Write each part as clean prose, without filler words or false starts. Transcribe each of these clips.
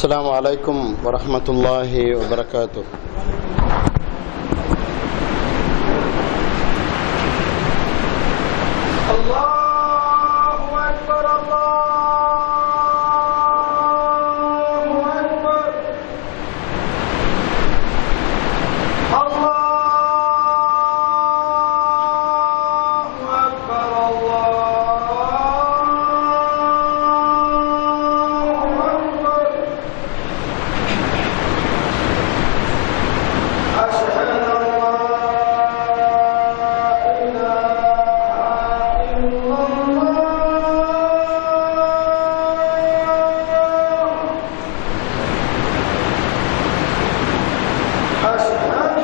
السلام عليكم ورحمة الله وبركاته. الله أكبر الله أكبر الله أكبر الله أكبر أشهد أن لا إله إلا الله أشهد أن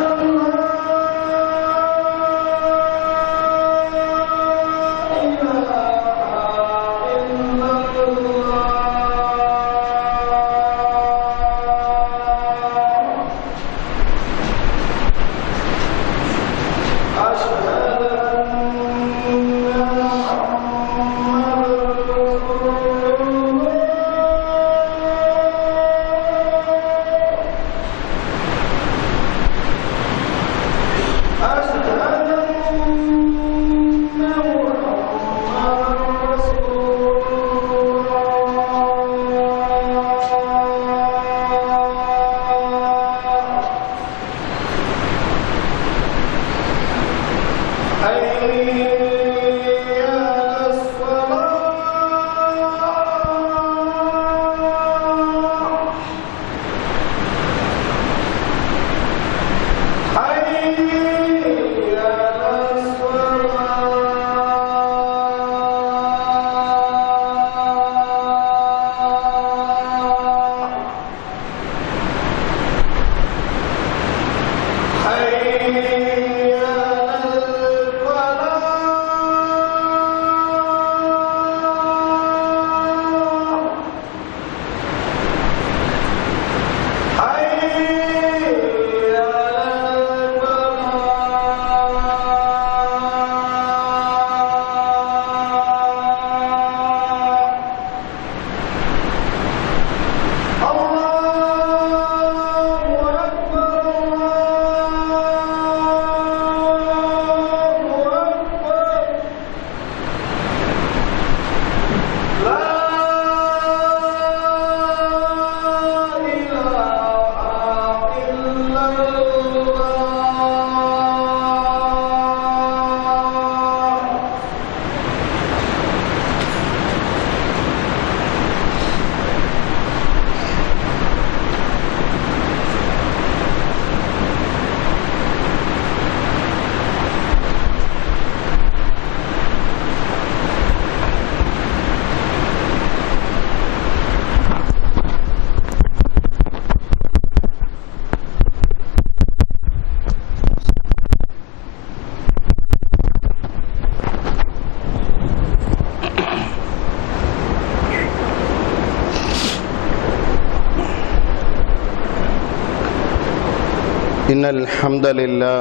إن الحمد لله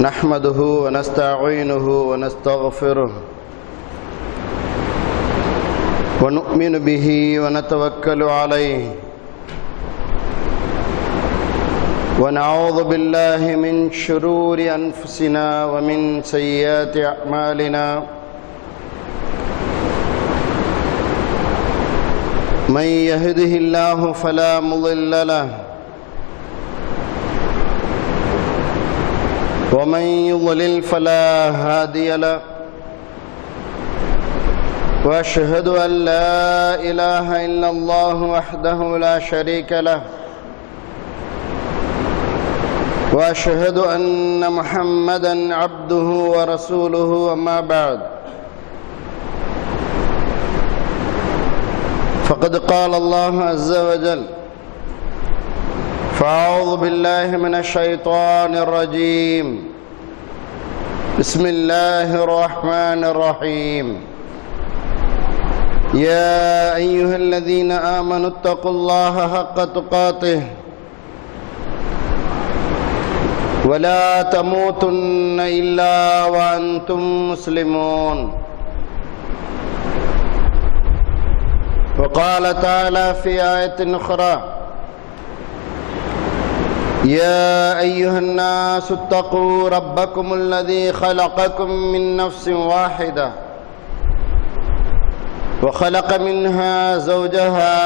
نحمده ونستعينه ونستغفره ونؤمن به ونتوكل عليه ونعوذ بالله من شرور أنفسنا ومن سيئات أعمالنا من يهده الله فلا مضل له ومن يضلل فلا هادي له واشهد ان لا اله الا الله وحده لا شريك له واشهد ان محمدا عبده ورسوله اما بعد فقد قال الله عز وجل فأعوذ بالله من الشيطان الرجيم بسم الله الرحمن الرحيم يا أيها الذين آمنوا اتقوا الله حق تقاته ولا تموتن إلا وأنتم مسلمون وقال تعالى في آية أخرى: يا أيها الناس اتقوا ربكم الذي خلقكم من نفس واحدة وخلق منها زوجها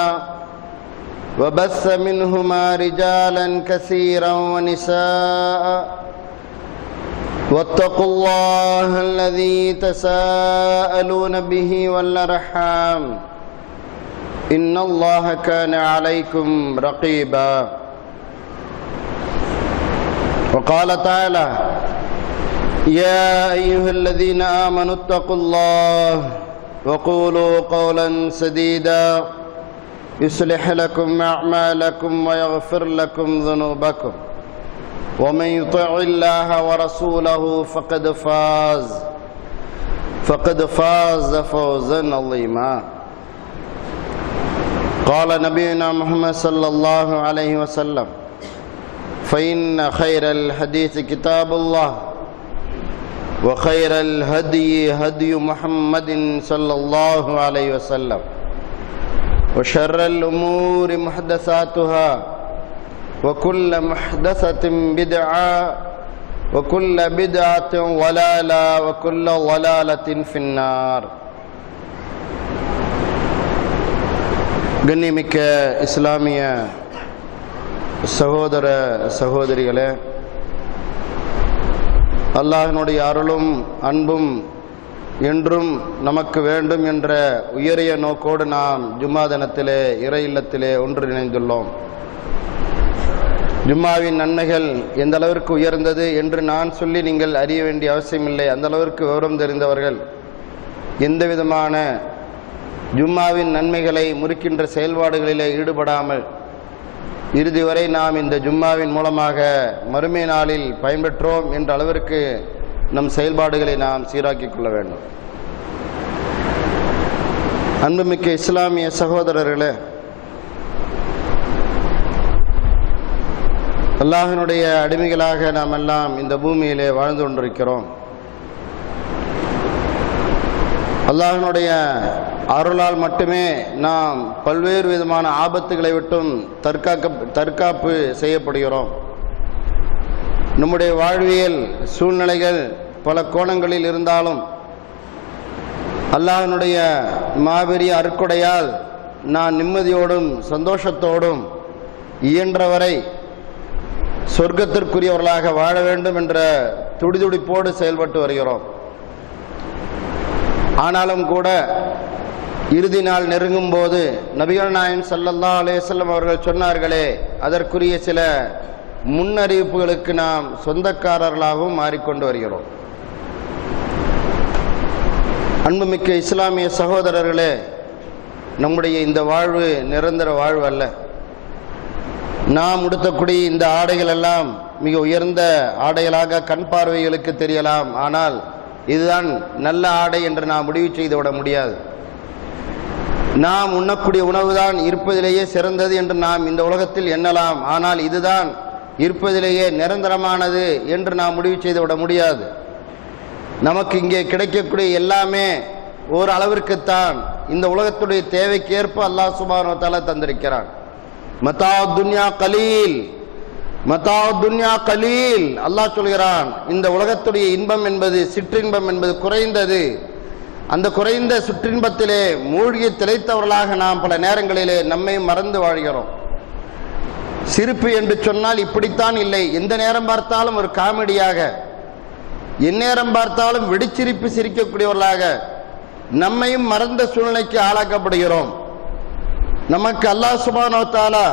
وبث منهما رجالا كثيرا ونساء واتقوا الله الذي تساءلون به والأرحام إن الله كان عليكم رقيبا. وقال تعالى: يا أيها الذين آمنوا اتقوا الله وقولوا قولا سديدا يصلح لكم أعمالكم ويغفر لكم ذنوبكم ومن يطع الله ورسوله فقد فاز فوزا عظيما. قال نبينا محمد صلى الله عليه وسلم: فإن خير الحديث كتاب الله وخير الهدي هدي محمد صلى الله عليه وسلم وشر الأمور محدثاتها وكل محدثة بدعة وكل بدعة ضلالة وكل ضلالة في النار. கண்ணியமிக்க இஸ்லாமிய சகோதர சகோதரிகளே, அல்லாஹ்வினுடைய அருளும் அன்பும் என்றும் நமக்கு வேண்டும் என்ற உயரிய நோக்கோடு நாம் ஜும்மா தினத்திலே இறை இல்லத்திலே ஒன்றிணைந்துள்ளோம். ஜும்மாவின் நன்மைகள் எந்த அளவிற்கு உயர்ந்தது என்று நான் சொல்லி நீங்கள் அறிய வேண்டிய அவசியமில்லை. அந்த அளவிற்கு விவரம் தெரிந்தவர்கள். எந்த விதமான ஜும்மாவின் நன்மைகளை முறிக்கின்ற செயல்பாடுகளிலே ஈடுபடாமல் இறுதி வரை நாம் இந்த ஜும்மாவின் மூலமாக மறுமை நாளில் பயன்பெற்றோம் என்ற அளவிற்கு நம் செயல்பாடுகளை நாம் சீராக்கிக் கொள்ள வேண்டும். அன்புமிக்க இஸ்லாமிய சகோதரர்களே, அல்லாஹ்வினுடைய அடிமைகளாக நாம் எல்லாம் இந்த பூமியிலே வாழ்ந்து கொண்டிருக்கிறோம். அல்லாஹ்வினுடைய அருளால் மட்டுமே நாம் பல்வேறு விதமான ஆபத்துகளை விட்டும் தற்காப்பு செய்யப்படுகிறோம். நம்முடைய வாழ்வியல் சூழ்நிலைகள் பல கோணங்களில் இருந்தாலும் அல்லாஹ்வினுடைய மாபெரிய அருட்கொடையால் நான் நிம்மதியோடும் சந்தோஷத்தோடும் இயன்றவரை சொர்க்கத்திற்குரியவர்களாக வாழ வேண்டும் என்ற துடிதுடிப்போடு செயல்பட்டு வருகிறோம். ஆனாலும் கூட இறுதி நாள் நெருங்கும் போது நபிகள் நாயகம் ஸல்லல்லாஹு அலைஹி வஸல்லம் அவர்கள் சொன்னார்களே, அதற்குரிய சில முன்னறிவிப்புகளுக்கு நாம் சொந்தக்காரர்களாகவும் மாறிக்கொண்டு வருகிறோம். அன்புமிக்க இஸ்லாமிய சகோதரர்களே, நம்முடைய இந்த வாழ்வு நிரந்தர வாழ்வு அல்ல. நாம் உடுத்தக்கூடிய இந்த ஆடைகள் எல்லாம் மிக உயர்ந்த ஆடைகளாக கண் பார்வைகளுக்கு தெரியலாம். ஆனால் இதுதான் நல்ல ஆடை என்று நாம் முடிவு செய்துவிட முடியாது. நாம் உண்ணக்கூடிய உணவுதான் இருப்பதிலேயே சிறந்தது என்று நாம் இந்த உலகத்தில் எண்ணலாம். ஆனால் இதுதான் இருப்பதிலேயே நிரந்தரமானது என்று நாம் முடிவு செய்துவிட முடியாது. நமக்கு இங்கே கிடைக்கக்கூடிய எல்லாமே ஒரு அளவிற்குத்தான் இந்த உலகத்துடைய தேவைக்கு ஏற்ப அல்லாஹ் சுப்ஹானஹு வ தஆலா தந்திருக்கிறான். மதாஉத் துன்யா கலீல், மதாஉத் துன்யா கலீல். அல்லாஹ் சொல்கிறான், இந்த உலகத்துடைய இன்பம் என்பது, சிற்றின்பம் என்பது குறைந்தது. அந்த குறைந்த சுற்றின்பத்திலே மூழ்கி திளைத்தவர்களாக நாம் பல நேரங்களிலே நம்மை மறந்து வாழ்கிறோம். சிரிப்பு என்று சொன்னால் இப்படித்தான் இல்லை. எந்த நேரம் பார்த்தாலும் ஒரு காமெடியாக, எந்நேரம் பார்த்தாலும் வெடிச்சிரிப்பு சிரிக்கக்கூடியவர்களாக நம்மையும் மறந்த சூழ்நிலைக்கு ஆளாக்கப்படுகிறோம். நமக்கு அல்லாஹ் சுப்ஹானஹு வ தஆலா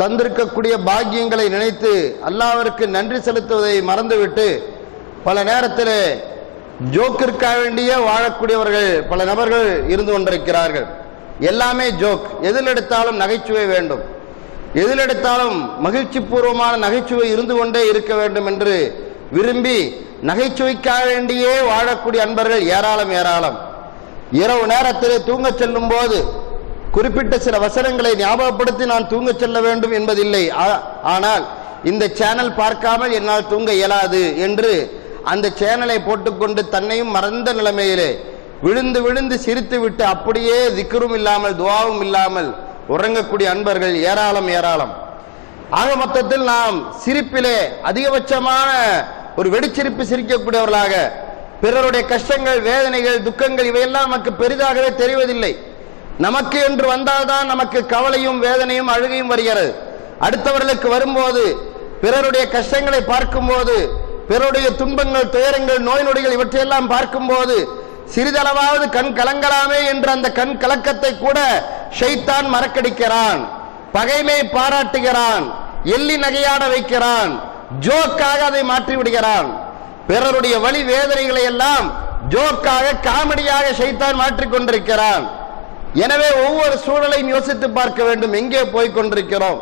தந்திருக்கக்கூடிய பாக்கியங்களை நினைத்து அல்லாஹ்விற்கு நன்றி செலுத்துவதை மறந்துவிட்டு பல நேரத்தில் ஜோக்கிற்காக வேண்டிய வாழக்கூடியவர்கள் பல நபர்கள் இருந்து கொண்டிருக்கிறார்கள். எல்லாமே ஜோக். எதில் எடுத்தாலும் நகைச்சுவை வேண்டும், எதில் எடுத்தாலும் மகிழ்ச்சி பூர்வமான நகைச்சுவை இருந்து கொண்டே இருக்க வேண்டும் என்று விரும்பி நகைச்சுவைக்காக வேண்டியே வாழக்கூடிய அன்பர்கள் ஏராளம் ஏராளம். இரவு நேரத்திலே தூங்க செல்லும் போது குறிப்பிட்ட சில வசனங்களை ஞாபகப்படுத்தி நான் தூங்க செல்ல வேண்டும் என்பதில்லை. ஆனால் இந்த சேனல் பார்க்காமல் என்னால் தூங்க இயலாது என்று அந்த சேனலை போட்டுக்கொண்டு தன்னையும் மறந்த நிலைமையிலே விழுந்து விழுந்து சிரித்து விட்டு அப்படியே திக்ரும் இல்லாமல் துவாவும் இல்லாமல் உறங்கக்கூடிய அன்பர்கள் ஏராளம் ஏராளம். ஆக மொத்தத்தில் நாம் சிரிப்பிலே அதிகபட்சமான ஒரு வெடிச்சிரிப்பு சிரிக்கக்கூடியவர்களாக, பிறருடைய கஷ்டங்கள், வேதனைகள், துக்கங்கள் இவையெல்லாம் நமக்கு பெரிதாகவே தெரிவதில்லை. நமக்கு என்று வந்தால்தான் நமக்கு கவலையும் வேதனையும் அழுகையும் வருகிறது. அடுத்தவர்களுக்கு வரும்போது, பிறருடைய கஷ்டங்களை பார்க்கும்போது, பிறருடைய துன்பங்கள், துயரங்கள், நோய் நொடிகள் இவற்றையெல்லாம் பார்க்கும்போது சிறிதளவாவது கண் கலங்கலாமே என்ற அந்த கண் கலக்கத்தை கூட ஷைத்தான் மறக்கடிக்கிறான், பகைமை பாராட்டுகிறான், எள்ளி நகையாட வைக்கிறான், ஜோக்காக அதை மாற்றி விடுகிறான். பிறருடைய வலி வேதனைகளை எல்லாம் ஜோக்காக, காமெடியாக ஷைத்தான் மாற்றிக் கொண்டிருக்கிறான். எனவே ஒவ்வொரு சூழலையும் யோசித்து பார்க்க வேண்டும். எங்கே போய் கொண்டிருக்கிறோம்?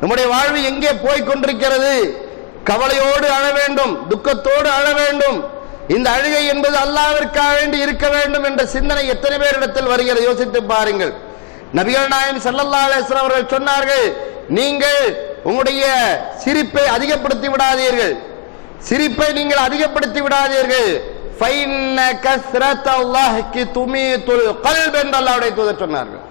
நம்முடைய வாழ்வு எங்கே போய் கொண்டிருக்கிறது? கவலையோடு அழ வேண்டும், துக்கத்தோடு அழ வேண்டும். இந்த அழுகை என்பது அல்லாஹ்விற்காக வேண்டி இருக்க வேண்டும் என்ற சிந்தனை எத்தனை பேரிடத்தில் வருகிறது? யோசித்து பாருங்கள். நபிகள் நாயகம் ஸல்லல்லாஹு அலைஹி வஸல்லம் அவர்கள் சொன்னார்கள், நீங்கள் உங்களுடைய சிரிப்பை அதிகப்படுத்தி விடாதீர்கள், சிரிப்பை நீங்கள் அதிகப்படுத்தி விடாதீர்கள். ஃபைன்ன கஸ்ரத்தல்லாஹி துமீதுல் கல்ப் என்று அல்லாஹ்வுடைய தூதர் சொன்னார்கள்.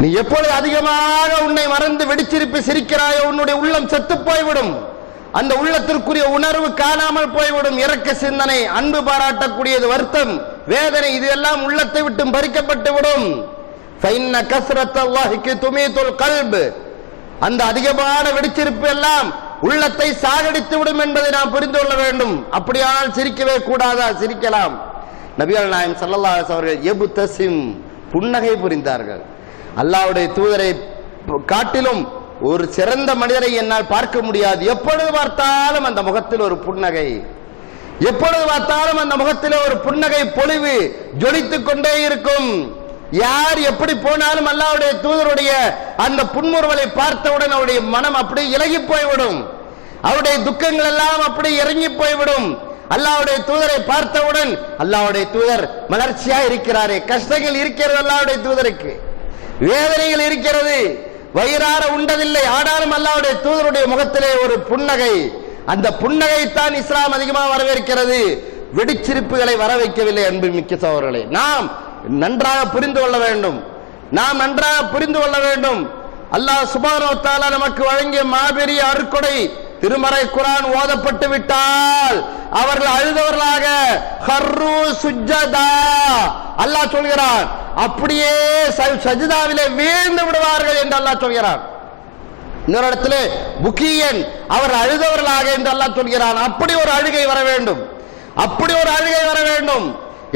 நீ எப்பொழுது அதிகமாக உன்னை மறந்து வெடிச்சிரிப்பு சிரிக்கிறாயோ உன்னுடைய உள்ளம் செத்து போய்விடும். அந்த உள்ளத்திற்குரிய உணர்வு காணாமல் போய்விடும். இரக்க சிந்தனை, அன்பு பாராட்டக்கூடியது, வருத்தம், வேதனை, இது எல்லாம் உள்ளத்தை விட்டு பறிக்கப்பட்டு விடும். ஃபைன்ன கஸ்ரத்தல்லாஹி துமீதுல் கல்ப், அந்த அதிகமான வெடிச்சிரிப்பு எல்லாம் உள்ளத்தை சாகடித்து விடும் என்பதை நாம் புரிந்து கொள்ள வேண்டும். அப்படியானால் சிரிக்கவே கூடாதா? சிரிக்கலாம். நபிகள் நாயகம் ஸல்லல்லாஹு அலைஹி வஸல்லம் அவர்கள் யப்தஸிம், புன்னகை புரிந்தார்கள். அல்லாஹ்வுடைய தூதரை காட்டிலும் ஒரு சிறந்த மனிதரை என்னால் பார்க்க முடியாது. எப்பொழுது பார்த்தாலும் அந்த முகத்தில் ஒரு புன்னகை, எப்பொழுது பார்த்தாலும் அந்த முகத்தில் ஒரு புன்னகை பொலிவு ஜொலித்துக் கொண்டே இருக்கும். யார் எப்படி போனாலும் அல்லாஹ்வுடைய தூதருடைய அந்த புன்முறுவலை பார்த்தவுடன் அவருடைய மனம் அப்படியே இலகி போய்விடும். அவருடைய துக்கங்கள் எல்லாம் அப்படி இறங்கி போய்விடும். அல்லாஹ்வுடைய தூதரை பார்த்தவுடன் அல்லாஹ்வுடைய தூதர் மலர்ச்சியா இருக்கிறாரே, கஷ்டங்கள் இருக்கிறது அல்லாஹ்வுடைய தூதருக்கு, வேதனைகள் இருக்கிறது, வயிறார உண்டதில்லை, ஆனாலும் அல்லாஹ்வுடைய தூதருடைய முகத்திலே ஒரு புன்னகை. அந்த புன்னகைத்தான் இஸ்லாம் அதிகமாக வரவேற்கிறது, வெடிச்சிரிப்புகளை வர வைக்கவில்லை. அன்புமிக்க சகோதரர்களே, நாம் நன்றாக புரிந்து கொள்ள வேண்டும், நாம் நன்றாக புரிந்து கொள்ள வேண்டும். அல்லாஹ் சுப்ஹானஹு வ தஆலா நமக்கு வழங்கிய மாபெரிய அருட்கொடை திருமறை குர்ஆன் ஓதப்பட்டு விட்டால் அவர்கள் அழுதவர்களாக ஹர்ரு சுஜ்ஜதா, அல்லாஹ் சொல்கிறான், அப்படியே சஜ்தாவிலே வீழ்ந்து விடுவார்கள் என்று அல்லாஹ் சொல்கிறான். இன்னொரு இடத்திலே புக்கியன், அவர் அழுதவர்களாக என்று அல்லாஹ் சொல்கிறான். அப்படி ஒரு அழுகை வர வேண்டும், அப்படி ஒரு அழுகை வர வேண்டும்.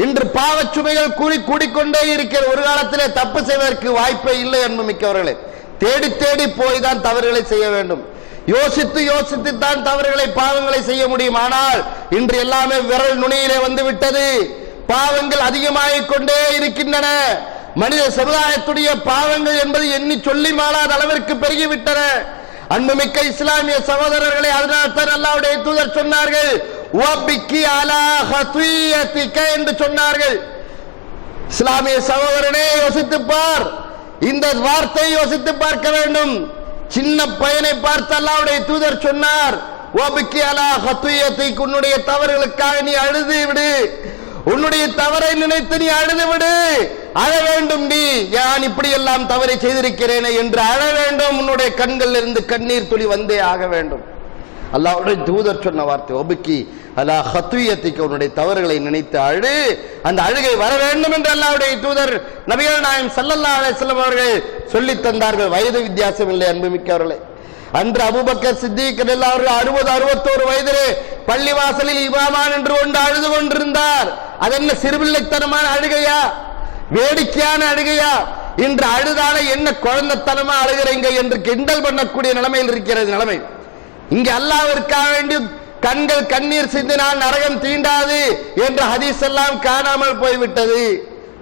இன்று பாவச் சுமைகள் கூடிக்கொண்டே இருக்கிற ஒரு காலத்திலே தப்பு செய்வதற்கு வாய்ப்பே இல்லை. அன்புமிக்கவர்களே, தேடி தேடி போய் தான் தவறுகளை செய்ய வேண்டும், யோசித்து யோசித்து தான் தவறுகளை, பாவங்களை செய்ய முடியும். ஆனால் இன்று எல்லாமே விரல் நுனியிலே வந்து விட்டது. பாவங்கள் அதிகமாகிக் கொண்டே இருக்கின்றன. மனித சமுதாயத்துடைய பாவங்கள் என்பது எண்ணி சொல்லி மாளாத அளவிற்கு பெருகிவிட்டன. அன்புமிக்க இஸ்லாமிய சகோதரர்களே, அதனால் தான் அல்லாஹ்வுடைய தூதர் சொன்னார்கள், வபிக்கி அலா ஹத்வியதிக என்று சொன்னார்கள். இஸ்லாமிய சகோதரனே, யோசித்து பார், இந்த வார்த்தையை யோசித்து பார்க்க வேண்டும். சின்ன பையனை பார்த்து அல்லாஹ்வுடைய தூதர் சொன்னார், வபிக்கி அலா ஹத்வியதிக, உன்னுடைய தவறுகளுக்காக நீ அழுது விடு, உன்னுடைய தவறை நினைத்து நீ அழுது விடு, அழ வேண்டும். நீ நான் இப்படி எல்லாம் தவறை செய்திருக்கிறேனே என்று அழ வேண்டும். உன்னுடைய கண்களில் இருந்து கண்ணீர் துளி வந்தே ஆக வேண்டும். அல்லாஹ்வுடைய தூதர் சொன்ன வார்த்தை, ஒபுக்கி அலா ஹத்வியதிக, உன்னுடைய தவறுகளை நினைத்து அழு, அந்த அழுகை வர வேண்டும் என்று அல்லாஹ்வுடைய தூதர் நபிகள் நாயகம் ஸல்லல்லாஹு அலைஹி வஸல்லம் அவர்கள் சொல்லி தந்தார்கள். வயது வித்தியாசம் இல்லை அன்புமிக்கவர்களே. அன்று அபூபக்கர் சித்திக் ரலியல்லாஹு அன்ஹு 60-61 வயதிலே பள்ளிவாசலில் இமாமான் என்று கொண்டு அழுது கொண்டிருந்தார். அது என்ன சிறுபிள்ளைத்தனமான அழுகையா, வேடிக்கையான அழுகையா? இன்று அழுதால என்ன குழந்தைத்தனமா அழுகிறீங்க என்று கிண்டல் பண்ணக்கூடிய நிலைமையில் இருக்கிறது நிலைமை. இங்கே அல்லாஹ்விற்காக வேண்டி கண்கள் கண்ணீர் சிந்தினால் நரகம் தீண்டாது என்ற ஹதீஸ் எல்லாம் காணாமல் போய்விட்டது.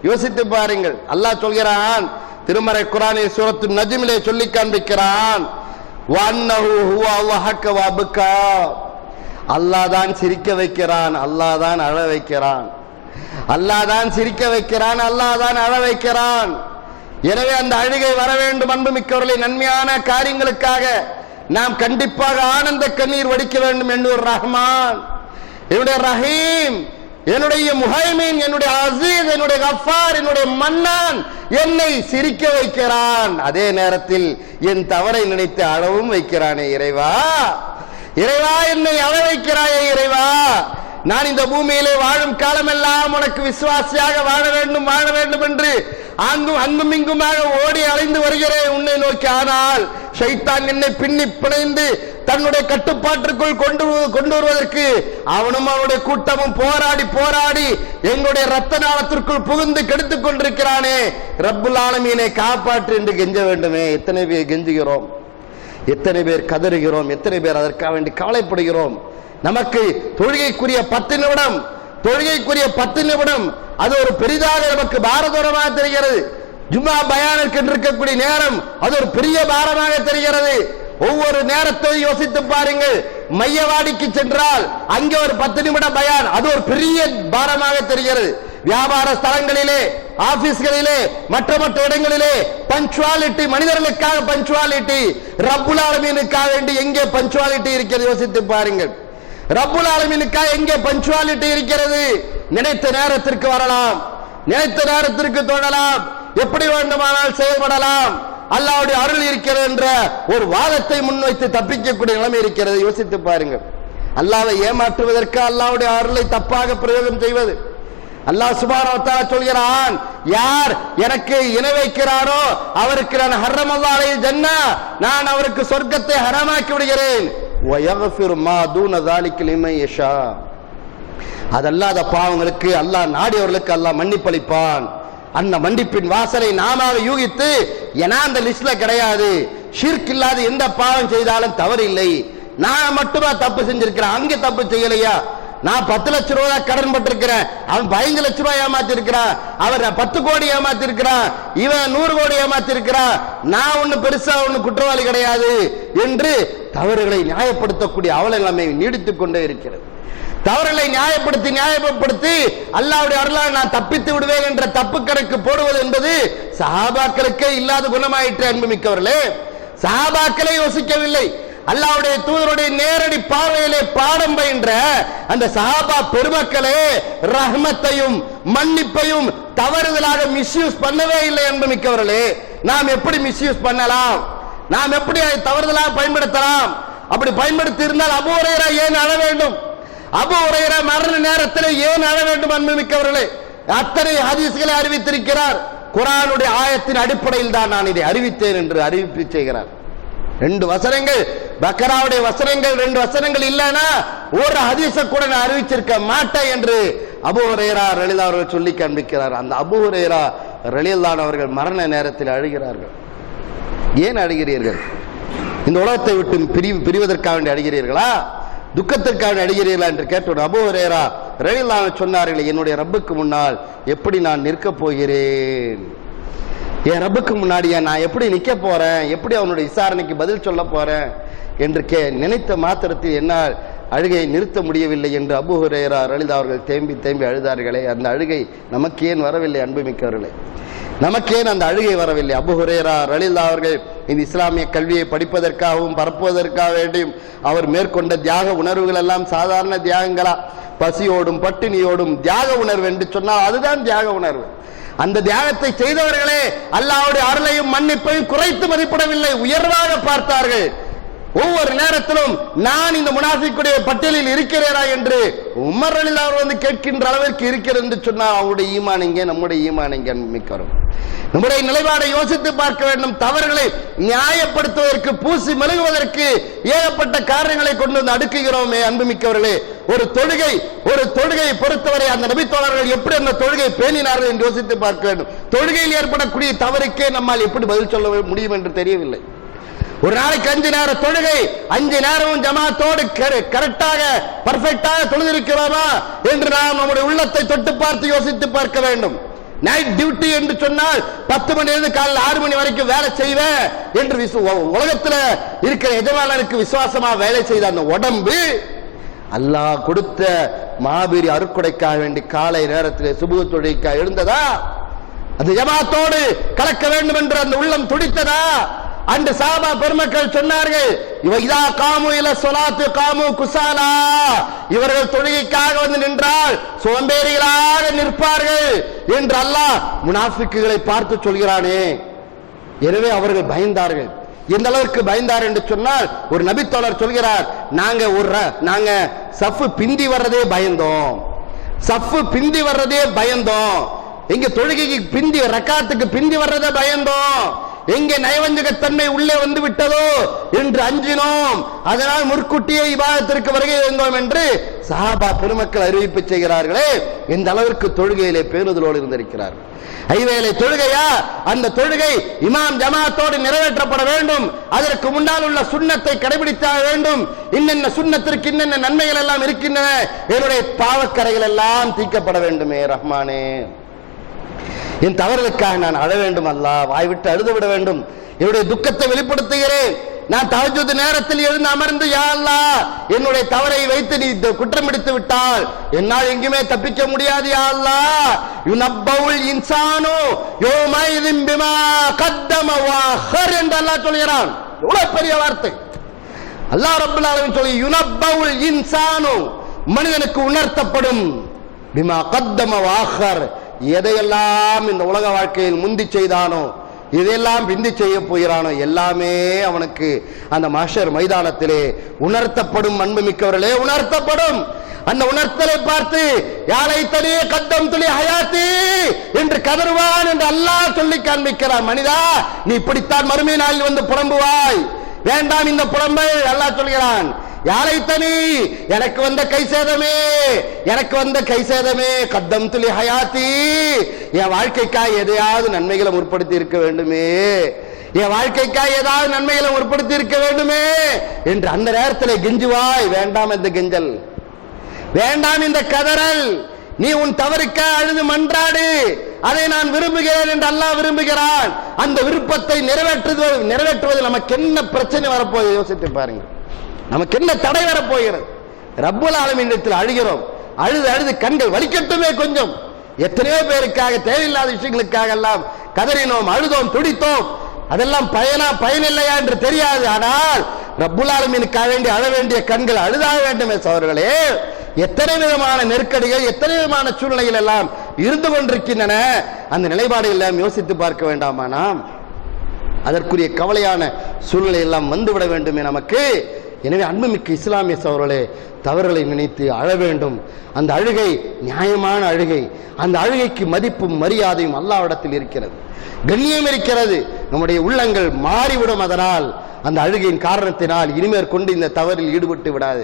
யோசித்து பாருங்கள். அல்லாஹ் சொல்கிறான் திருமறை குர்ஆனில் சூரத்து நஜ்மிலே சொல்லி காண்பிக்கிறான், வன்னஹு ஹுவ அல்ஹக வபகா, அல்லாஹ் தான் சிரிக்க வைக்கிறான், அல்லாஹ் தான் அழ வைக்கிறான், அல்லாஹ் தான் சிரிக்க வைக்கிறான், அல்லாஹ் தான் அழ வைக்கிறான். எனவே அந்த அழுகை வர வேண்டும். அன்புமிக்கவர்களை, நன்மையான காரியங்களுக்காக நாம் கண்டிப்பாக ஆனந்த கண்ணீர் வடிக்க வேண்டும். என்னுடைய ரஹ்மான், என்னுடைய ரஹீம், என்னுடைய முஹைமின், என்னுடைய அசீஸ், என்னுடைய கஃபார், என்னுடைய மன்னான் என்னை சிரிக்க வைக்கிறான். அதே நேரத்தில் என் தவறை நினைத்து அழவும் வைக்கிறானே இறைவா. இறைவா, என்னை அழ வைக்கிறாயே இறைவா. நான் இந்த பூமியிலே வாழும் காலமெல்லாம் உனக்கு விசுவாசியாக வாழ வேண்டும் என்று அங்கும் இங்குமாக ஓடி அலைந்து வருகிறேன் உன்னை நோக்கி. ஆனால் ஷைத்தான் என்னை பின்னி பிணைந்து தன்னுடைய கட்டுப்பாட்டிற்குள் கொண்டு வருவதற்கு அவனும் அவனுடைய கூட்டமும் போராடி எங்களுடைய ரத்த நாளத்திற்குள் புகுந்து கெடுத்துக் கொண்டிருக்கிறானே. ரப்புல் ஆலமீனை காப்பாற்று என்று கெஞ்ச வேண்டுமே. எத்தனை பேர் கெஞ்சுகிறோம், எத்தனை பேர் கதறுகிறோம், எத்தனை பேர் அதற்காக வேண்டி கவலைப்படுகிறோம். நமக்கு தொழுகைக்குரிய 10 நிமிடம் அது ஒரு பெரிதாக நமக்கு பாரதூரமாக தெரிகிறது. ஜும்மா பயானுக்கு இருக்கக்கூடிய நேரம் அது ஒரு பெரிய பாரமாக தெரிகிறது. ஒவ்வொரு நேரத்தையும் யோசித்து பாருங்கள். மையவாடிக்கு சென்றால் அங்கே ஒரு 10 நிமிட பயான் அது ஒரு பெரிய பாரமாக தெரிகிறது. வியாபார ஸ்தலங்களிலே, ஆபீஸ்களிலே, மற்ற இடங்களிலே பஞ்சுவாலிட்டி, மனிதர்களுக்காக பஞ்சுவாலிட்டி, ரப்புல் ஆலமீனுக்காக வேண்டி எங்கே பஞ்சுவாலிட்டி இருக்கிறது யோசித்து பாருங்கள். ரப்புல் ஆலமீனுக்காக எங்கே பஞ்சுவாலிட்டி இருக்கிறது? நினைத்த நேரத்திற்கு வரலாம், நினைத்த நேரத்திற்கு தோணலாம், எப்படி வேண்டுமானால் செயல்படலாம். அல்லாஹ்வுடைய அருள் இருக்கிறது என்ற ஒரு வாதத்தை முன்வைத்து தப்பிக்கக்கூடிய நிலைமை இருக்கிறது. யோசித்து பாருங்கள். அல்லாஹ்வை ஏமாற்றுவதற்கு அல்லாஹ்வுடைய அருளை தப்பாக பிரயோகம் செய்வது. அல்லாஹ் சுப்ஹானஹு வ தஆலா சொல்கிறான், யார் எனக்கு இணை வைக்கிறாரோ அவருக்கு நான் ஹர்ரமல்லாஹு அலைஹி ஜன்னah, நான் அவருக்கு சொர்க்கத்தை ஹராமாக்கி விடுகிறேன். வயக்ஃபிரு மா தூன ذلك லிமன் யஷா, அதல்லாத பாவங்களுக்கு அல்லாஹ் நாடியவர்களுக்கு அல்லாஹ் மன்னிப்பளிப்பான். அந்த மன்னிப்பின் வாசலை நாம யூகித்து ஏன்னா அந்த லிஸ்ட்ல கிடையாது. ஷிர்க் இல்லாத எந்த பாவம் செய்தாலும் தவறு இல்லை. நான் மட்டுமா தப்பு செஞ்சிருக்கிறேன், அங்க தப்பு செய்யலையா? நான் 10 லட்சம் ரூபாய் கடன் பட்டிருக்கிறேன், அவன் 15 லட்சம் ரூபாய் ஏமாத்தி இருக்கிறான், அவர் 10 கோடி ஏமாத்தி இருக்கிறான், இவன் 100 கோடி ஏமாத்தி இருக்கிறான், நான் ஒண்ணு பெருசா ஒண்ணு குற்றவாளி கிடையாது என்று தவறுகளை நியாயப்படுத்தக்கூடிய அவலநிலைமை நீடித்துக் கொண்டே இருக்கிறது. தவறுகளை நியாயப்படுத்தி அல்லாஹ்வுடைய அருளால் நான் தப்பித்து விடுவேன் என்ற தப்பு கணக்கு போடுவது என்பது சஹாபாக்களுக்கே இல்லாத குணமாயிற்று. அன்புமிக்கவர்களே, சஹாபாக்களே யோசிக்கவில்லை. அல்லாஹ்வுடைய தூதருடைய நேரடி பார்வையிலே பாடம் பயின்ற அந்த சஹாபா பெருமக்களே ரஹ்மத்தையும் மன்னிப்பையும் தவறுதலாக மிஸ்யூஸ் பண்ணவே இல்லை. அன்புமிக்கவர்களே, நாம் எப்படி மிஸ்யூஸ் பண்ணலாம், நாம் எப்படி அதை தவறுதலாக பயன்படுத்தலாம்? அப்படி பயன்படுத்தி இருந்தால் அபூ ஹுரைரா ஏன் அழ வேண்டும்? அபூ ஹுரைரா மரண நேரத்தில் ஏன் அழ வேண்டும்? அன்புமிக்கவர்களே, அத்தனை ஹதீஸ்களை அறிவித்திருக்கிறார். குர்ஆனுடைய ஆயத்தின் அடிப்படையில் தான் நான் இதை அறிவித்தேன் என்று அறிவிப்பு செய்கிறார். 2 வசனங்கள், பக்கராவுடைய வசனங்கள் 2 வசனங்கள் இல்லைன்னா ஒரு ஹதீஸை கூட நான் அறிவிச்சிருக்க மாட்டேன் என்று அபூ ஹுரைரா ரலியல்லாஹு அவர்கள் சொல்லி காண்பிக்கிறார். அந்த அபூ ஹுரைரா ரலியல்லாஹு அவர்கள் மரண நேரத்தில் அழுகிறார்கள். ஏன் அழுகிறீர்கள்? இந்த உலகத்தை விட்டு பிரிவதற்காக வேண்டி அழுகிறீர்களா, துக்கத்திற்காக அழுகிறீர்களா என்று கேட்டோம். அபூ ஹுரைரா ரலியல்லாஹு சொன்னார்கள், என்னுடைய ரப்புக்கு முன்னால் எப்படி நான் நிற்க போகிறேன்? என் ரப்புக்கு முன்னாடியா நான் எப்படி நிக்க போறேன்? எப்படி அவனுடைய விசாரணைக்கு பதில் சொல்ல போறேன் என்று நினைத்த மாத்திரத்தில் என்னால் அழுகையை நிறுத்த முடியவில்லை என்று அபூ ஹுரைரா ரலியல்லாஹு அவர்கள் தேம்பி அழுதார்களே. அந்த அழுகை நமக்கு ஏன் வரவில்லை? அன்புமிக்கவர்களே, நமக்கு ஏன் அந்த அழுகை வரவில்லை? அபூ ஹுரைரா ரலியல்லாஹு அவர்கள் இந்த இஸ்லாமிய கல்வியை படிப்பதற்காகவும் பரப்புவதற்காக வேண்டியும் அவர் மேற்கொண்ட தியாக உணர்வுகள் எல்லாம் சாதாரண தியாகங்களா? பசியோடும் பட்டினியோடும் தியாக உணர்வு என்று சொன்னால் அதுதான் தியாக உணர்வு. அந்த தியாகத்தை செய்தவர்களே அல்லாஹ்வுடைய அருளையும் மன்னிப்பையும் குறைத்து மதிப்பிடவில்லை, உயர்வாக பார்த்தார்கள். ஒவ்வொரு நேரத்திலும் நான் இந்த முனாஃபிக்குடைய பட்டியலில் இருக்கிறேனா என்று உமர் ரலியல்லாஹு அன்ஹு வந்து கேட்கின்ற அளவிற்கு இருக்கிறது என்று சொன்னால் அவருடைய ஈமான் எங்கே, நம்முடைய ஈமான் எங்கே? மிக்கரும் நம்முடைய நிலைப்பாடை யோசித்து பார்க்க வேண்டும். தவறுகளை நியாயப்படுத்துவதற்கு, பூசி மெழுகுவதற்கு ஏகப்பட்ட காரணங்களை கொண்டு வந்து அடுக்குகிறோமே. அன்புமிக்கவர்களே, ஒரு தொழுகை பொறுத்தவரை அந்த நபித்தோழர்கள் எப்படி அந்த தொழுகை பேணினார்கள் என்று யோசித்து பார்க்க வேண்டும். தொழுகையில் ஏற்படக்கூடிய தவறுக்கே நம்மால் எப்படி பதில் சொல்ல முடியும் என்று தெரியவில்லை. ஒரு நாளைக்கு 5 நேர தொழுகை, 5 நேரமும் ஜமாத்தோடு கரெக்டாக பர்ஃபெக்டாக தொழுதிருக்கிறோமா என்று நாம் நம்முடைய உள்ளத்தை தொட்டு பார்த்து யோசித்து பார்க்க வேண்டும். நைட் டியூட்டி என்று சொன்னால் 10 மணிலிருந்து காலையில் 6 மணி வரைக்கும் வேலை செய்வேன் என்று உலகத்தில் இருக்கிற எஜமானருக்கு விசுவாசமா வேலை செய்த அந்த உடம்பு அல்லாஹ் கொடுத்த மாபெரும் அருட்கொடைக்காக வேண்டி காலை நேரத்தில் சுபஹ் தொழுகைக்காக எழுந்ததா? அந்த ஜமாத்தோடு கலக்க வேண்டும் என்று அந்த உள்ளம் துடித்ததா? அன்று சஹாபா பெருமக்கள் சொன்னார்கள், இதா காமு இல ஸலாத்து காமு குஸாலா, இவர்கள் தொழுகைக்காக வந்து நின்றால் சோம்பேறிகளாக நிற்பார்கள் என்று அல்லாஹ் முனாஃபிக்குகளை பார்த்து சொல்கிறானே. எனவே அவர்கள் பயந்தார்கள். எந்த அளவுக்கு பயந்தார் என்று சொன்னால், ஒரு நபித்தோழர் சொல்கிறார், நாங்க சஃப் பிந்தி வர்றதே பயந்தோம், சஃப் பிந்தி வர்றதே பயந்தோம், எங்க தொழுகைக்கு பிந்தி ரக்காத்துக்கு பிந்தி வர்றதே பயந்தோம், எங்கே நயவஞ்சகத்தன்மை உள்ளே வந்து விட்டதோ என்று அஞ்சினோம், அதனால் முற்கூட்டியே இபாதத்திற்கு வருகை இருந்தோம் என்று சஹாபா பெருமக்கள் அறிவிப்பு செய்கிறார்களே. எந்த அளவிற்கு தொழுகையிலே பேணுதலோடு இருந்திருக்கிறார்கள். ஐவேளை தொழுகையா, அந்த தொழுகை இமாம் ஜமாத்தோடு நிறைவேற்றப்பட வேண்டும். அதற்கு முன்னால் உள்ள சுன்னத்தை கடைபிடித்தாக வேண்டும். இன்னென்ன சுன்னத்திற்கு இன்னென்ன நன்மைகள் எல்லாம் இருக்கின்றன, என்னுடைய பாவக்கரைகள் எல்லாம் தீர்க்கப்பட வேண்டுமே ரஹ்மானே. என் தவறுகளுக்காக நான் அழ வேண்டும் அல்லாஹ், வாய்விட்டு அழுது விட வேண்டும். என்னுடைய துக்கத்தை வெளிப்படுத்துகிறேன். நான் தஹஜ்ஜுத் நேரத்தில் எழுந்து அமர்ந்து, யா அல்லாஹ், என்னுடைய தவறை வைத்து நீ குற்றமிடித்து விட்டால் என்னால் எங்குமே தப்பிக்க முடியாது. யா அல்லாஹ், யுனப்பவுல் இன்சானு யௌமைதின் பிமா கத்தம வஅஹர் என்று அல்லாஹ் சொல்கிறான். எவ்வளவு பெரிய வார்த்தை! அல்லாஹ் ரப்பல் ஆலமீன் சொல்லி, யுனப்பவுல் இன்சானு, மனிதனுக்கு உணர்த்தப்படும், பிமா கத்தம வஅஹர், எதையெல்லாம் இந்த உலக வாழ்க்கையில் முந்தி செய்தானோ, இதையெல்லாம் பிந்தி செய்ய போகிறானோ, எல்லாமே அவனுக்கு அந்த மஹ்ஷர் மைதானத்திலே உணர்த்தப்படும். அன்புமிக்கவர்களே, உணர்த்தப்படும். அந்த உணர்த்தலை பார்த்து யாரை தனியே கத்தம் துளி ஹயாத்தி என்று கதறுவான் என்று அல்லாஹ் சொல்லி காண்பிக்கிறான். மனிதா, நீ இப்படித்தான் மறுமை நாளில் வந்து புலம்புவாய், வேண்டாம் இந்த புலம்பை. அல்லாஹ் சொல்கிறான், யாரை தனி, எனக்கு வந்த கை சேதமே, எனக்கு வந்த கை சேதமே, கத்தம் துளி ஹயாத்தி, என் வாழ்க்கைக்காக எதையாவது நன்மைகளை முற்படுத்தி இருக்க வேண்டுமே, என் வாழ்க்கைக்காக ஏதாவது நன்மைகளை முற்படுத்தி இருக்க வேண்டுமே என்று அந்த நேரத்தில் கெஞ்சுவாய். வேண்டாம் இந்த கெஞ்சல், வேண்டாம் இந்த கதறல். நீ உன் தவறுக்காக அழுது மன்றாடு, அதை நான் விரும்புகிறேன் என்று அல்லாஹ் விரும்புகிறான். அந்த விருப்பத்தை நிறைவேற்றுவது நமக்கு என்ன பிரச்சனை வரப்போகுது யோசித்து பாருங்க. நமக்கு என்ன தடை வரப்போகிறது? ரப்புல் ஆலமீனிடத்தில் அழுகிறோம், அழுது அழுது கண்கள் வலிக்கட்டுமே கொஞ்சம். எத்தனையோ பேருக்காக தேவையில்லாத விஷயங்களுக்காக எல்லாம் கதறினோம், அழுதோம், துடித்தோம். அதெல்லாம் பயனில்லையா என்று தெரியாது. ஆனால் ரப்புல் ஆலமீனுக்காக வேண்டி அழ வேண்டிய கண்கள் அழுதாக வேண்டுமே சகோதரர்களே. எத்தனை விதமான நெருக்கடிகள், எத்தனை விதமான சூழ்நிலைகள் எல்லாம் இருந்து கொண்டிருக்கின்றன. அந்த நிலைப்பாடுகள் எல்லாம் யோசித்து பார்க்க வேண்டாமா நாம்? அதற்குரிய கவலையான சூழ்நிலை எல்லாம் வந்துவிட வேண்டுமே நமக்கு. எனவே அன்புமிக்க இஸ்லாமிய சகோதரர்களே, தவறுகளை நினைத்து அழ வேண்டும். அந்த அழுகை நியாயமான அழுகை. அந்த அழுகைக்கு மதிப்பும் மரியாதையும் அல்லாஹ்விடத்தில் இருக்கிறது, கண்ணியம் இருக்கிறது. நம்முடைய உள்ளங்கள் மாறிவிடும். அதனால் அந்த அழுகையின் காரணத்தினால் இனிமேற்கொண்டு இந்த தவறில் ஈடுபட்டு விடாது,